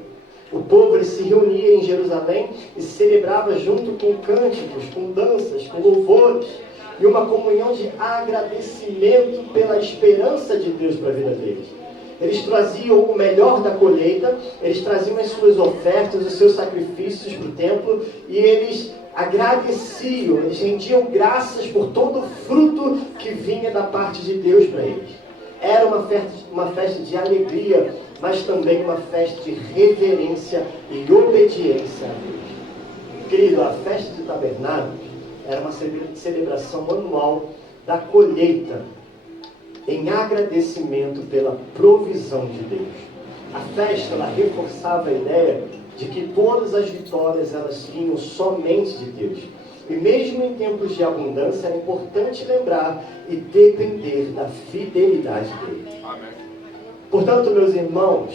O povo ele se reunia em Jerusalém e celebrava junto com cânticos, com danças, com louvores e uma comunhão de agradecimento pela esperança de Deus para a vida deles. Eles traziam o melhor da colheita, eles traziam as suas ofertas, os seus sacrifícios para o templo e eles agradeciam, eles rendiam graças por todo o fruto que vinha da parte de Deus para eles. Era uma festa de alegria, mas também uma festa de reverência e obediência a Deus. Querido, a festa de tabernáculos era uma celebração anual da colheita, em agradecimento pela provisão de Deus. A festa ela reforçava a ideia de que todas as vitórias elas vinham somente de Deus. E mesmo em tempos de abundância, é importante lembrar e depender da fidelidade dele. Amém. Portanto, meus irmãos,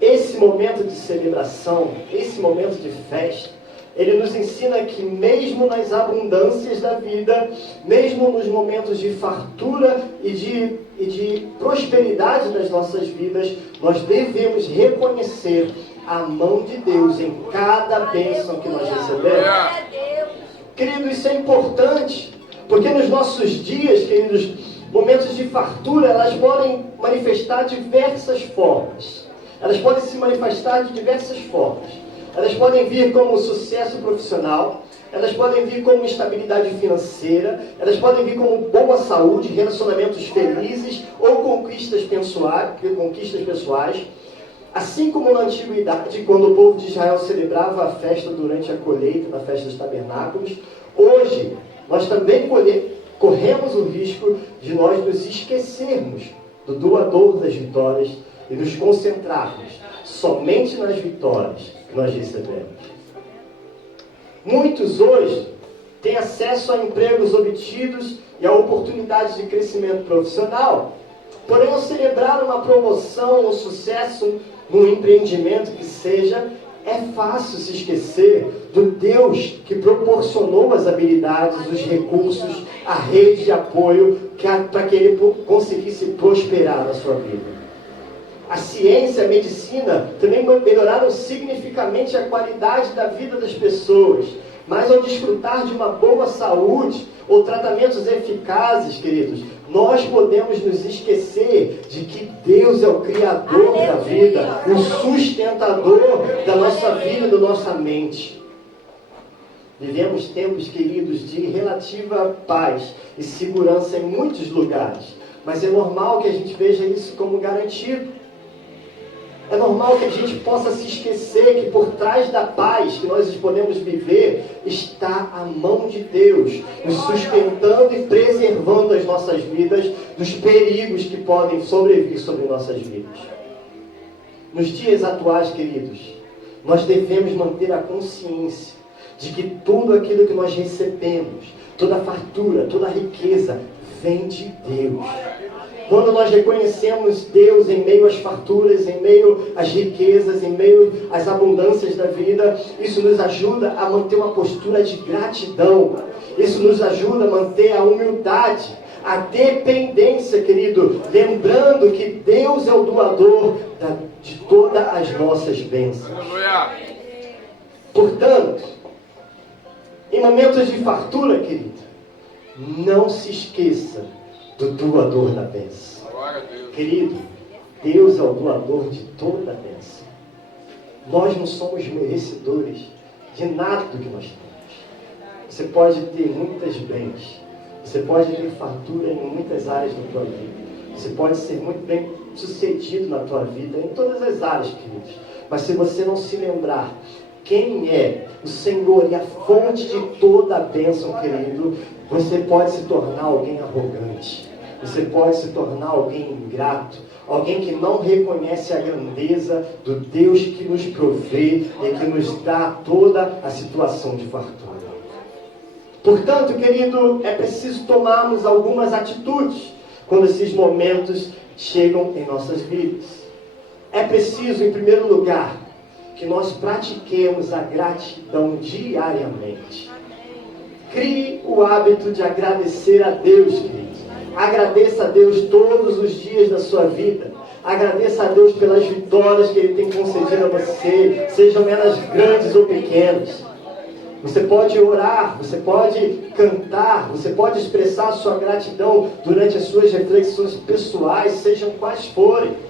esse momento de celebração, esse momento de festa, ele nos ensina que mesmo nas abundâncias da vida, mesmo nos momentos de fartura e de prosperidade das nossas vidas, nós devemos reconhecer a mão de Deus em cada bênção que nós recebemos. Querido, isso é importante, porque nos nossos dias, queridos, momentos de fartura, elas podem manifestar diversas formas. Elas podem se manifestar de diversas formas. Elas podem vir como sucesso profissional, elas podem vir como estabilidade financeira, elas podem vir como boa saúde, relacionamentos felizes ou conquistas pessoais. Assim como na antiguidade, quando o povo de Israel celebrava a festa durante a colheita, na festa dos tabernáculos, hoje nós também corremos o risco de nós nos esquecermos do doador das vitórias e nos concentrarmos somente nas vitórias que nós recebemos. Muitos hoje têm acesso a empregos obtidos e a oportunidades de crescimento profissional, porém, ao celebrar uma promoção ou sucesso num empreendimento que seja, é fácil se esquecer do Deus que proporcionou as habilidades, os recursos, a rede de apoio para que ele conseguisse prosperar na sua vida. A ciência e a medicina também melhoraram significativamente a qualidade da vida das pessoas, mas ao desfrutar de uma boa saúde ou tratamentos eficazes, queridos, nós podemos nos esquecer de que Deus é o Criador da vida, o sustentador da nossa vida e da nossa mente. Vivemos tempos, queridos, de relativa paz e segurança em muitos lugares, mas é normal que a gente veja isso como garantido. É normal que a gente possa se esquecer que por trás da paz que nós podemos viver está a mão de Deus, nos sustentando e preservando as nossas vidas dos perigos que podem sobrevir sobre nossas vidas. Nos dias atuais, queridos, nós devemos manter a consciência de que tudo aquilo que nós recebemos, toda a fartura, toda a riqueza, vem de Deus. Quando nós reconhecemos Deus em meio às farturas, em meio às riquezas, em meio às abundâncias da vida, isso nos ajuda a manter uma postura de gratidão. Isso nos ajuda a manter a humildade, a dependência, querido, lembrando que Deus é o doador de todas as nossas bênçãos. Portanto, em momentos de fartura, querido, não se esqueça do doador da bênção. Querido, Deus é o doador de toda a bênção. Nós não somos merecedores de nada do que nós temos. Você pode ter muitas bens, você pode ter fartura em muitas áreas da tua vida, você pode ser muito bem sucedido na tua vida, em todas as áreas, queridos. Mas se você não se lembrar quem é o Senhor e a fonte de toda a bênção, querido, você pode se tornar alguém arrogante. Você pode se tornar alguém ingrato. Alguém que não reconhece a grandeza do Deus que nos provê e que nos dá toda a situação de fartura. Portanto, querido, é preciso tomarmos algumas atitudes quando esses momentos chegam em nossas vidas. É preciso, em primeiro lugar, que nós pratiquemos a gratidão diariamente. Crie o hábito de agradecer a Deus, querido. Agradeça a Deus todos os dias da sua vida. Agradeça a Deus pelas vitórias que Ele tem concedido a você, sejam elas grandes ou pequenas. Você pode orar, você pode cantar, você pode expressar a sua gratidão durante as suas reflexões pessoais, sejam quais forem.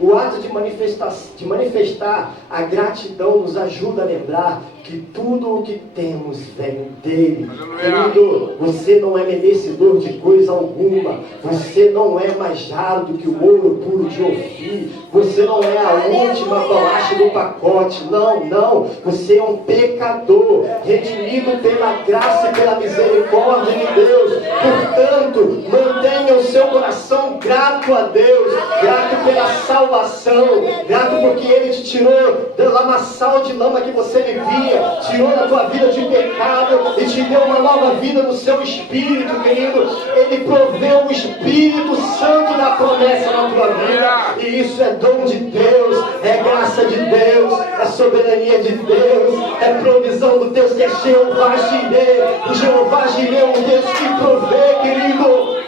O ato de manifestar a gratidão nos ajuda a lembrar que tudo o que temos vem dele. Querido, você não é merecedor de coisa alguma. Você não é mais raro do que o ouro puro de Ofir. Você não é a última bolacha do pacote. Não, não. Você é um pecador, redimido pela graça e pela misericórdia de Deus. Portanto, mantenha o seu coração grato a Deus, grato pela salvação, grato porque Ele te tirou do lamaçal de lama que você vivia, tirou da tua vida de pecado e te deu uma nova vida no seu espírito, querido. Ele proveu o Espírito Santo da promessa na tua vida, e isso é dom de Deus, é graça de Deus, é soberania de Deus, é provisão do Deus que é Jeová Jireh. O Jeová Jireh é um Deus que provê, querido.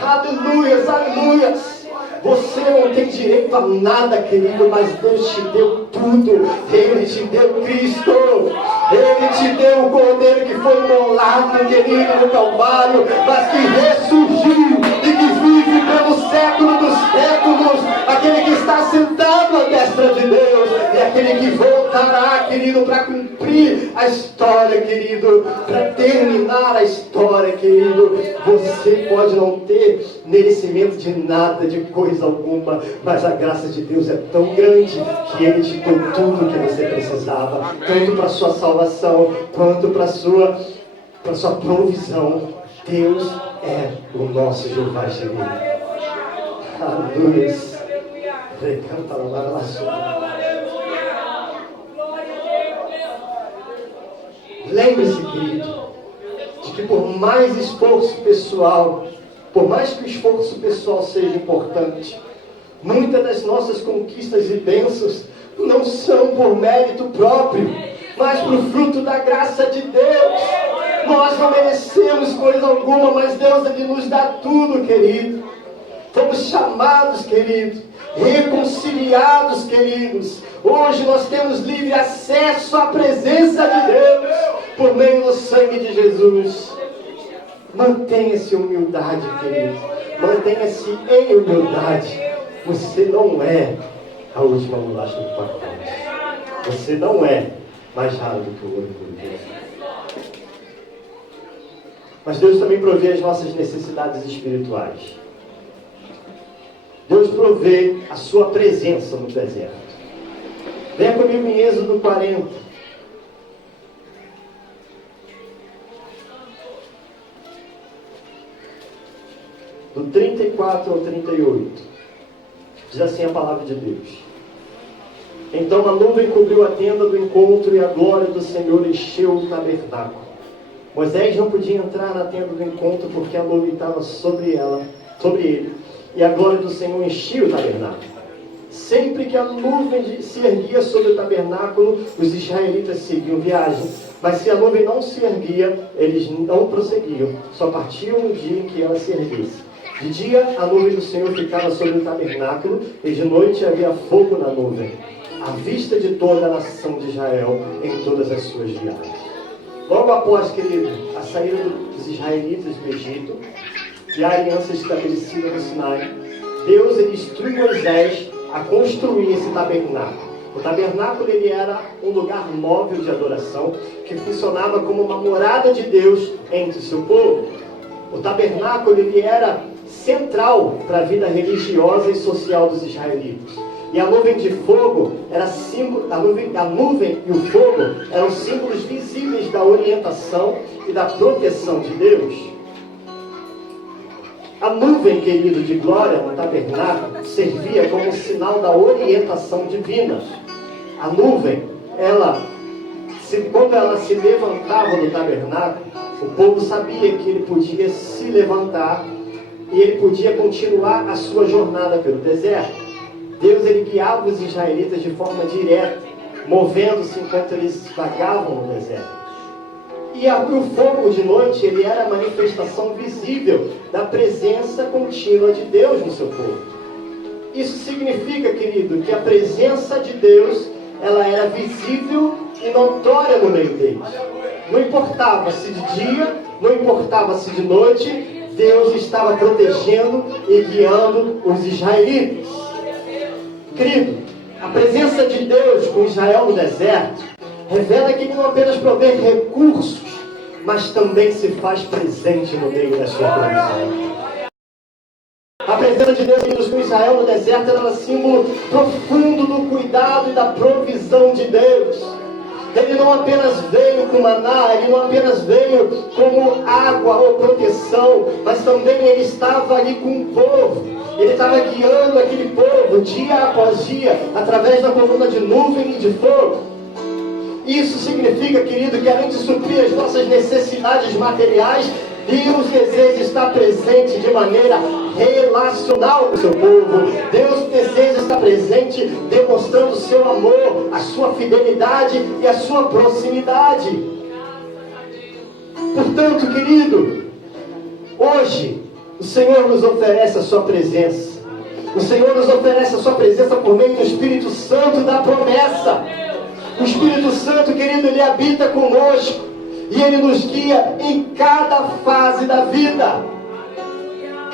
Aleluias, aleluias. Você não tem direito a nada, querido, mas Deus te deu tudo. Ele te deu Cristo. Ele te deu o Cordeiro que foi imolado, querido, no Calvário, mas que ressurgiu e que vive pelo século dos séculos. Aquele que está sentado à destra de Deus e aquele que voltará, querido, para cumprir a história, querido, para terminar a história, querido. Você pode não ter merecimento de nada, de coisa alguma, mas a graça de Deus é tão grande que Ele te deu tudo o que você precisava, tanto para a sua salvação, quanto para a sua provisão. Deus é o nosso Jeová Jireh. Aleluia. Recanta lá. Lembre-se, querido, de que por mais esforço pessoal, por mais que o esforço pessoal seja importante, muitas das nossas conquistas e bênçãos não são por mérito próprio, mas por fruto da graça de Deus. Nós não merecemos coisa alguma, mas Deus, Ele nos dá tudo, querido. Fomos chamados, querido, reconciliados, queridos. Hoje nós temos livre acesso à presença de Deus por meio do sangue de Jesus. Mantenha-se em humildade, querido. Mantenha-se em humildade. Você não é a última bolacha do pacote. Você não é mais raro do que o ouro puro. Mas Deus também provê as nossas necessidades espirituais. Deus provê a sua presença no deserto. Venha comigo em Êxodo 40. Do 34 ao 38. Diz assim a palavra de Deus. Então a nuvem cobriu a tenda do encontro e a glória do Senhor encheu o tabernáculo. Moisés não podia entrar na tenda do encontro porque a nuvem estava sobre ele. E a glória do Senhor enchia o tabernáculo. Sempre que a nuvem se erguia sobre o tabernáculo, os israelitas seguiam viagem. Mas se a nuvem não se erguia, eles não prosseguiam. Só partiam no dia em que ela se erguesse. De dia, a nuvem do Senhor ficava sobre o tabernáculo, e de noite havia fogo na nuvem, à vista de toda a nação de Israel em todas as suas viagens. Logo após, querido, a saída dos israelitas do Egito e a aliança estabelecida no Sinai, Deus ele instruiu Moisés a construir esse tabernáculo. O tabernáculo ele era um lugar móvel de adoração que funcionava como uma morada de Deus entre o seu povo. O tabernáculo ele era central para a vida religiosa e social dos israelitas. E a nuvem de fogo era símbolo, a nuvem e o fogo eram símbolos visíveis da orientação e da proteção de Deus. A nuvem, querido, de glória no tabernáculo servia como sinal da orientação divina. A nuvem, quando ela se levantava no tabernáculo, o povo sabia que ele podia se levantar e ele podia continuar a sua jornada pelo deserto. Deus ele guiava os israelitas de forma direta, movendo-se enquanto eles vagavam no deserto. E o fogo de noite ele era a manifestação visível da presença contínua de Deus no seu povo. Isso significa, querido, que a presença de Deus ela era visível e notória no meio deles. Não importava se de dia, não importava se de noite, Deus estava protegendo e guiando os israelitas. Querido, a presença de Deus com Israel no deserto revela que ele não apenas provê recursos, mas também se faz presente no meio da sua provisão. A presença de Deus com Israel no deserto era um símbolo profundo do cuidado e da provisão de Deus. Ele não apenas veio com maná, ele não apenas veio como água ou proteção, mas também ele estava ali com o povo. Ele estava guiando aquele povo dia após dia, através da coluna de nuvem e de fogo. Isso significa, querido, que além de suprir as nossas necessidades materiais, Deus deseja estar presente de maneira relacional com o seu povo. Deus deseja estar presente demonstrando o seu amor, a sua fidelidade e a sua proximidade. Portanto, querido, hoje o Senhor nos oferece a sua presença. O Senhor nos oferece a sua presença por meio do Espírito Santo da promessa. O Espírito Santo, querido, ele habita conosco e ele nos guia em cada fase da vida.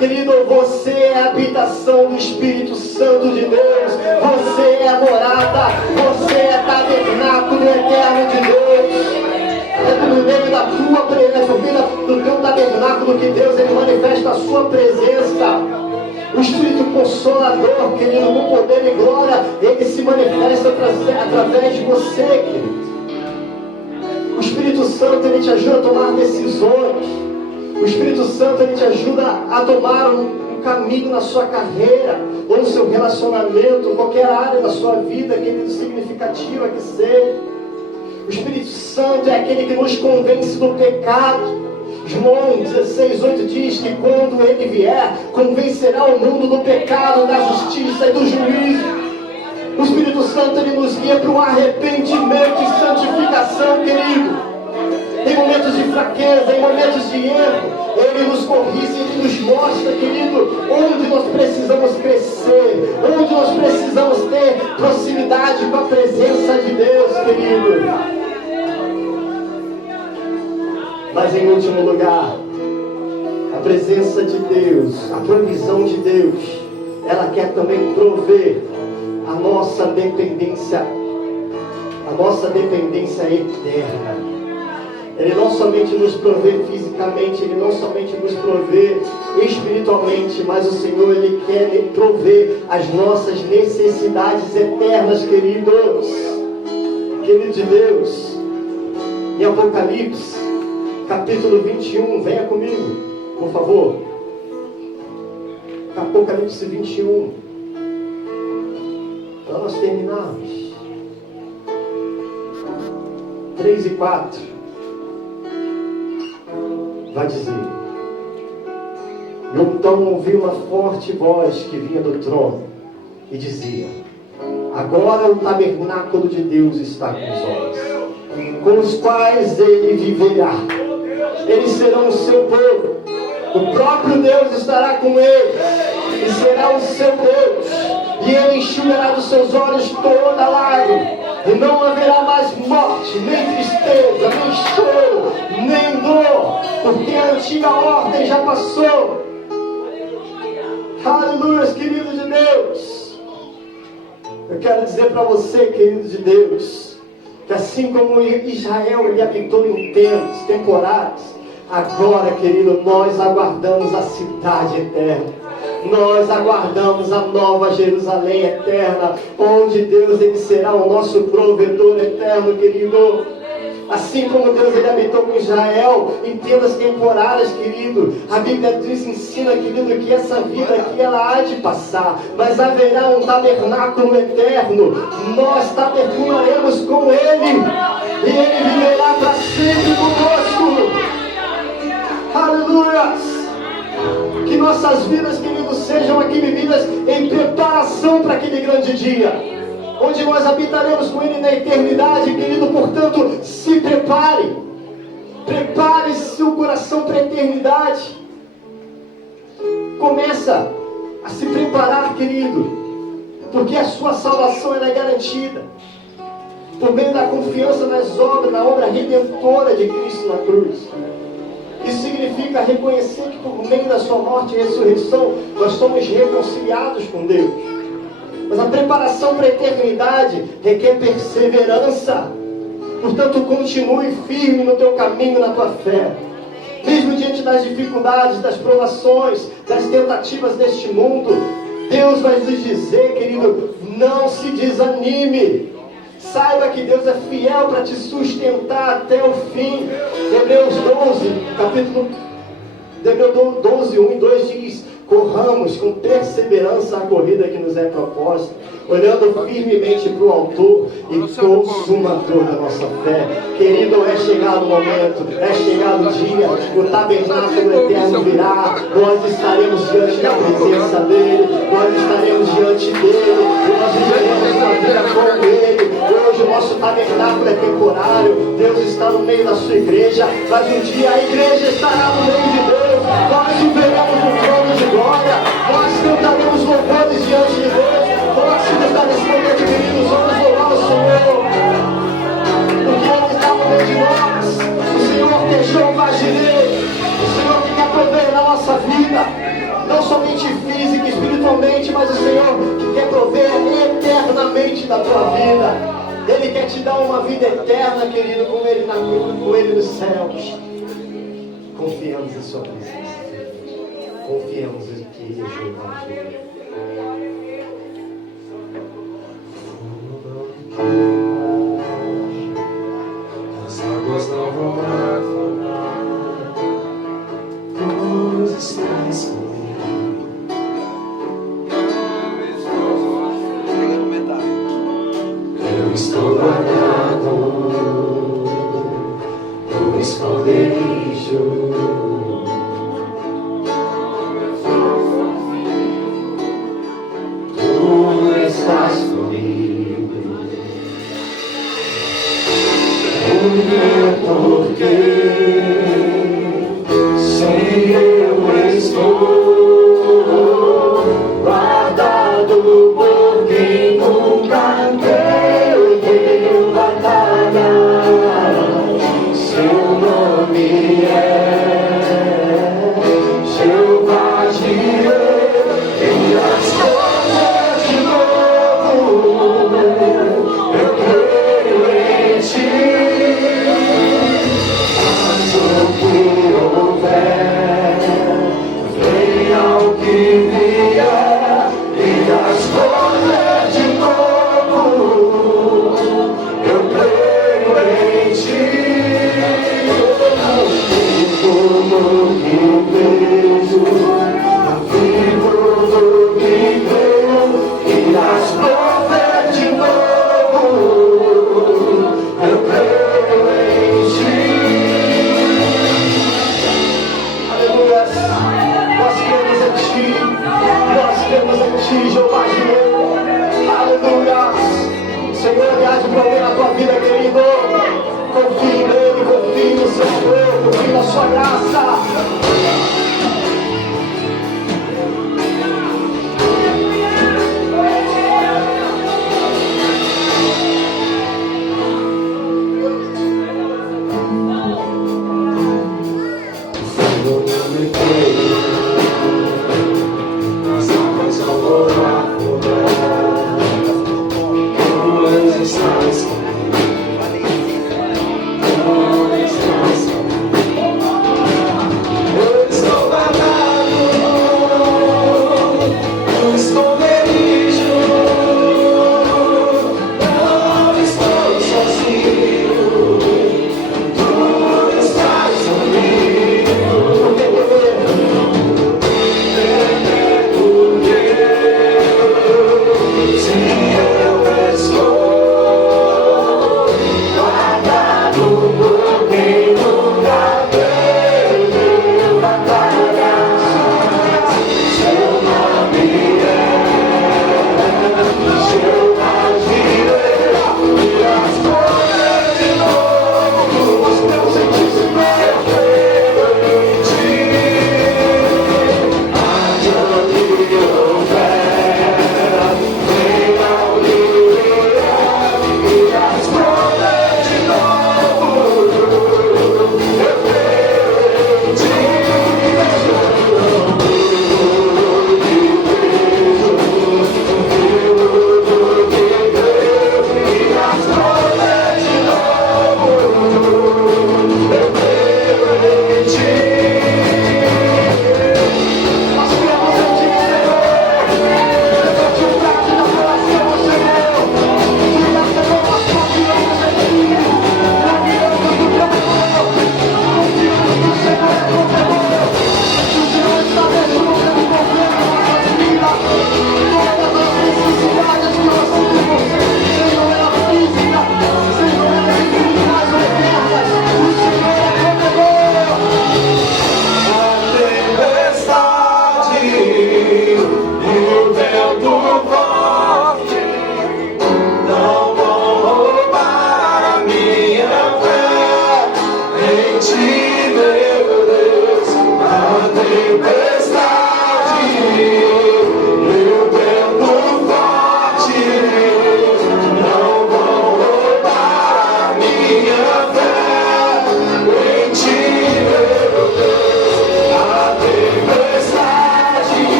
Querido, você é a habitação do Espírito Santo de Deus. Você é a morada. Você é tabernáculo eterno de Deus. É por meio da tua presença, por meio do teu tabernáculo que Deus ele manifesta a sua presença. O Espírito Consolador, querido, com poder e glória, ele se manifesta através de você, querido. O Espírito Santo, ele te ajuda a tomar decisões. O Espírito Santo, ele te ajuda a tomar um caminho na sua carreira, ou no seu relacionamento, qualquer área da sua vida, querido, significativa que seja. O Espírito Santo é aquele que nos convence do pecado. João 16:8 diz que quando ele vier, convencerá o mundo do pecado, da justiça e do juízo. O Espírito Santo, ele nos guia para um arrependimento e santificação, querido. Em momentos de fraqueza, em momentos de erro, ele nos corrige, ele nos mostra, querido, onde nós precisamos crescer, onde nós precisamos ter proximidade com a presença de Deus, querido. Mas em último lugar, a presença de Deus, a provisão de Deus, ela quer também prover a nossa dependência eterna. Ele não somente nos provê fisicamente, Ele não somente nos provê espiritualmente, mas o Senhor, Ele quer prover as nossas necessidades eternas, queridos. Querido de Deus, em Apocalipse, capítulo 21, venha comigo, por favor. Apocalipse 21, para nós terminarmos. 3 e 4. Vai dizer: eu então ouvi uma forte voz que vinha do trono e dizia: agora o tabernáculo de Deus está com os homens, com os quais ele viverá. Eles serão o seu povo, o próprio Deus estará com eles e será o seu Deus, e ele enxugará dos seus olhos toda lágrima, e não haverá mais morte, nem tristeza, nem choro, nem dor, porque a antiga ordem já passou. Aleluia, querido de Deus. Eu quero dizer para você, querido de Deus, que assim como Israel ele habitou em tempos temporários, agora, querido, nós aguardamos a cidade eterna. Nós aguardamos a nova Jerusalém eterna, onde Deus ele será o nosso provedor eterno, querido. Assim como Deus ele habitou com Israel em tendas temporárias, querido, a Bíblia nos ensina, querido, que essa vida aqui ela há de passar, mas haverá um tabernáculo eterno. Nós tabernacularemos com Ele e Ele viverá para sempre conosco. Aleluia! Que nossas vidas, queridos, sejam aqui vividas em preparação para aquele grande dia, onde nós habitaremos com Ele na eternidade, querido. Portanto, se prepare. Prepare seu coração para a eternidade. Começa a se preparar, querido, porque a sua salvação ela é garantida por meio da confiança nas obras, na obra redentora de Cristo na cruz. Isso significa reconhecer que por meio da sua morte e ressurreição nós somos reconciliados com Deus. Mas a preparação para a eternidade requer perseverança. Portanto, continue firme no teu caminho, na tua fé. Mesmo diante das dificuldades, das provações, das tentativas deste mundo, Deus vai nos dizer, querido, não se desanime. Saiba que Deus é fiel para te sustentar até o fim. Hebreus 12, 1 e 2 diz: corramos com perseverança a corrida que nos é proposta, olhando firmemente para o autor e consumador da nossa fé. Querido, é chegado o momento, é chegado o dia, o tabernáculo eterno virá, nós estaremos diante da presença dele, nós estaremos diante dele, nós viveremos uma vida com ele. Hoje o nosso tabernáculo é temporário, Deus está no meio da sua igreja, mas um dia a igreja estará no meio de Deus, nós viveremos no trono de glória, nós cantaremos louvores diante de Deus. Próximo está nesse momento, queridos, vamos louvar o Senhor, porque Ele está no meio de nós. O Senhor deixou o vagineiro, o Senhor que quer prover na nossa vida. Não tua vida. Ele quer te dar uma vida eterna, querido, com Ele na cruz, com Ele nos céus. Confiamos em sua presença. Confiamos em que Jeová ajuda. As águas não vão afundar, pois estás comigo. Eu estou guardado no esconderijo. Tu estás comigo. O meu porquê, sem eu estou guardado por quem nunca perdeu batalha. Seu nome é Jeová Jireh, em as coisas de novo eu creio em ti. O que houver, venha o que vier, e as coisas de novo eu creio em ti. Como que vejo, vivo do que creio, e as coisas de novo eu creio em ti. Nós temos em ti, Jeová Jireh. Aleluia. Senhor, Ele há de prover na tua vida, querido. Confie nele, confie no seu amor, confie na sua graça. As águas não vão afundar, pois estás comigo. Tu estás comigo.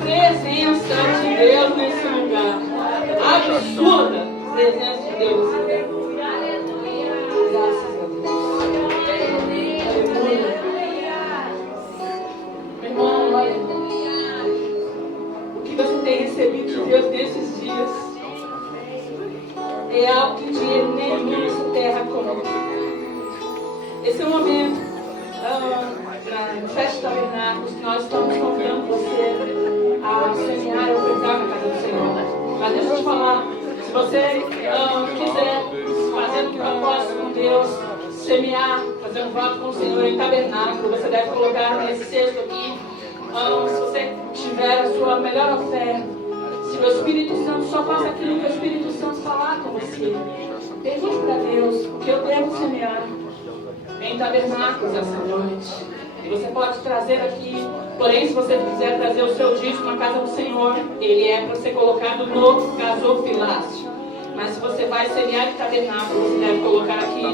presença de Deus nesse lugar. Absurda presença de Deus nesse lugar. Graças a Deus. Aleluia. Meu irmão, olha, o que você tem recebido de Deus nesses dias é algo que dinheiro nenhum nessa terra comum. Esse é o momento na Festa de Tabernáculos que nós estamos convidando você a semear e ofertar na casa do Senhor. Mas deixa eu te falar, se você quiser fazer um propósito com Deus, semear, fazer um voto com o Senhor em tabernáculo, você deve colocar nesse cesto aqui. Se você tiver a sua melhor oferta, se o Espírito Santo só faz aquilo que o Espírito Santo falar com você, pergunte para Deus o que eu devo semear em tabernáculos essa noite. E você pode trazer aqui, porém, se você quiser trazer o seu dízimo na casa do Senhor, ele é para ser colocado no gasofilácio. Mas se você vai semear em tabernáculo, você deve colocar aqui,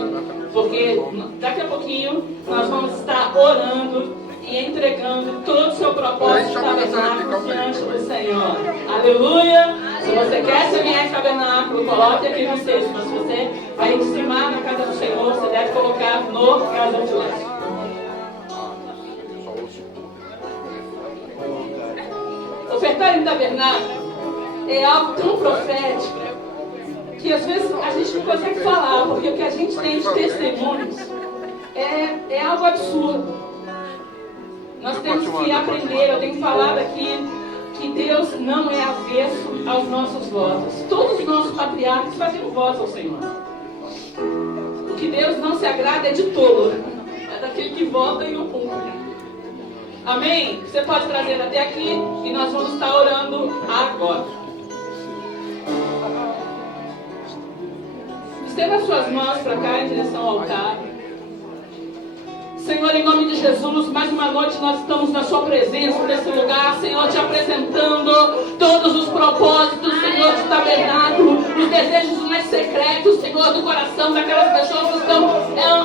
porque daqui a pouquinho nós vamos estar orando e entregando todo o seu propósito de tabernáculo diante do Senhor. Aleluia! Se você quer semear em tabernáculo, coloque aqui no cesto. Mas se você vai dizimar na casa do Senhor, você deve colocar no gasofilácio. Ofertar em tabernáculo é algo tão profético que às vezes a gente não consegue falar, porque o que a gente tem de testemunhos é algo absurdo. Nós temos que aprender, eu tenho falado aqui que Deus não é avesso aos nossos votos. Todos os nossos patriarcas faziam votos ao Senhor. O que Deus não se agrada é de tolo, é daquele que vota e não cumpre. Amém? Você pode trazer até aqui e nós vamos estar orando agora. Estenda as suas mãos para cá em direção ao altar. Senhor, em nome de Jesus, mais uma noite nós estamos na sua presença nesse lugar, Senhor, te apresentando todos os propósitos, Senhor, de tabernáculo, os desejos mais secretos, Senhor, do coração daquelas pessoas que estão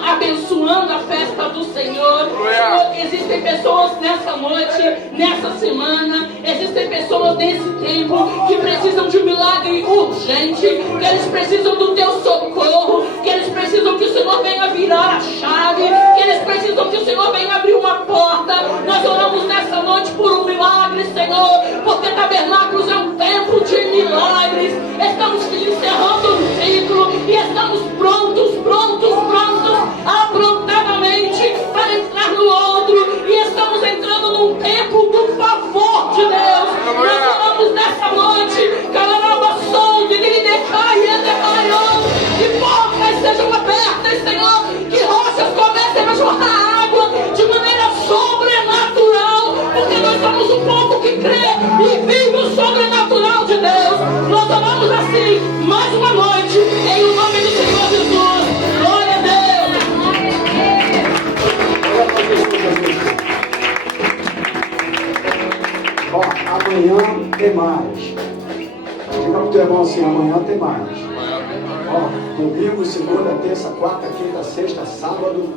abençoando a festa do Senhor. Senhor, existem pessoas nessa noite, nessa semana, existem pessoas nesse tempo que precisam de um milagre urgente, que eles precisam do teu socorro, que eles precisam que o Senhor venha virar a chave, que eles precisam que o Senhor venha abrir uma porta. Nós oramos nessa noite por um milagre, Senhor, porque tabernáculos é um tempo de milagres. Estamos encerrando um ciclo e estamos prontos, aprontadamente para entrar no outro, e estamos entrando num tempo do favor de Deus. Nós oramos nessa noite, que portas sejam abertas, Senhor, que rochas comecem a jorrar água de maneira sobrenatural, porque nós somos um povo que crê e vive o sobrenatural de Deus. Nós oramos assim, mais uma noite, em o nome do Senhor Jesus. Glória a Deus. Ó, amanhã tem mais. Diga pro teu irmão assim, amanhã tem mais. Ó, domingo, segunda, terça, quarta, quinta, sexta, sábado.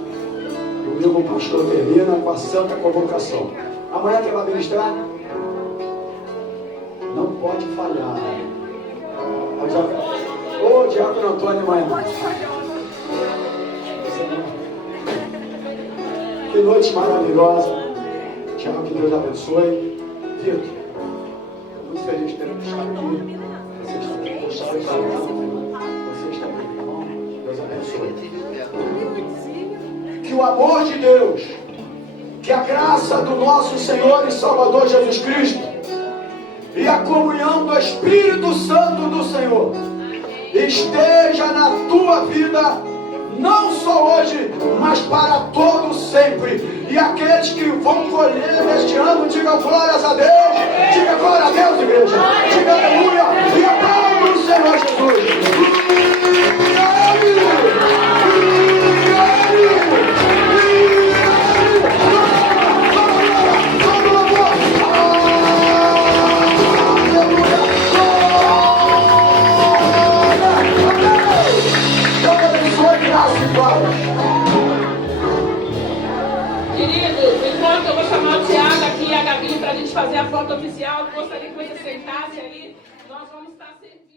Domingo o pastor termina com a santa convocação. Amanhã quem vai ministrar? Não pode falhar. Ô, Diácono Antônio amanhã. Que noite maravilhosa. Tiago, que Deus abençoe. Vitor, estou muito feliz de ter estado aqui. Você está aqui, você está aqui, irmão. Deus abençoe. Que o amor de Deus, que a graça do nosso Senhor e Salvador Jesus Cristo e a comunhão do Espírito Santo do Senhor esteja na tua vida, não só hoje, mas para todo sempre. E aqueles que vão colher neste ano, digam glórias a Deus, diga glória a Deus, igreja, diga aleluia, e aplauda o Senhor Jesus. Queridos, enquanto eu vou chamar o Tiago aqui e a Gabi fazer a foto oficial. Gostaria que você sentasse aí. Nós vamos estar servindo.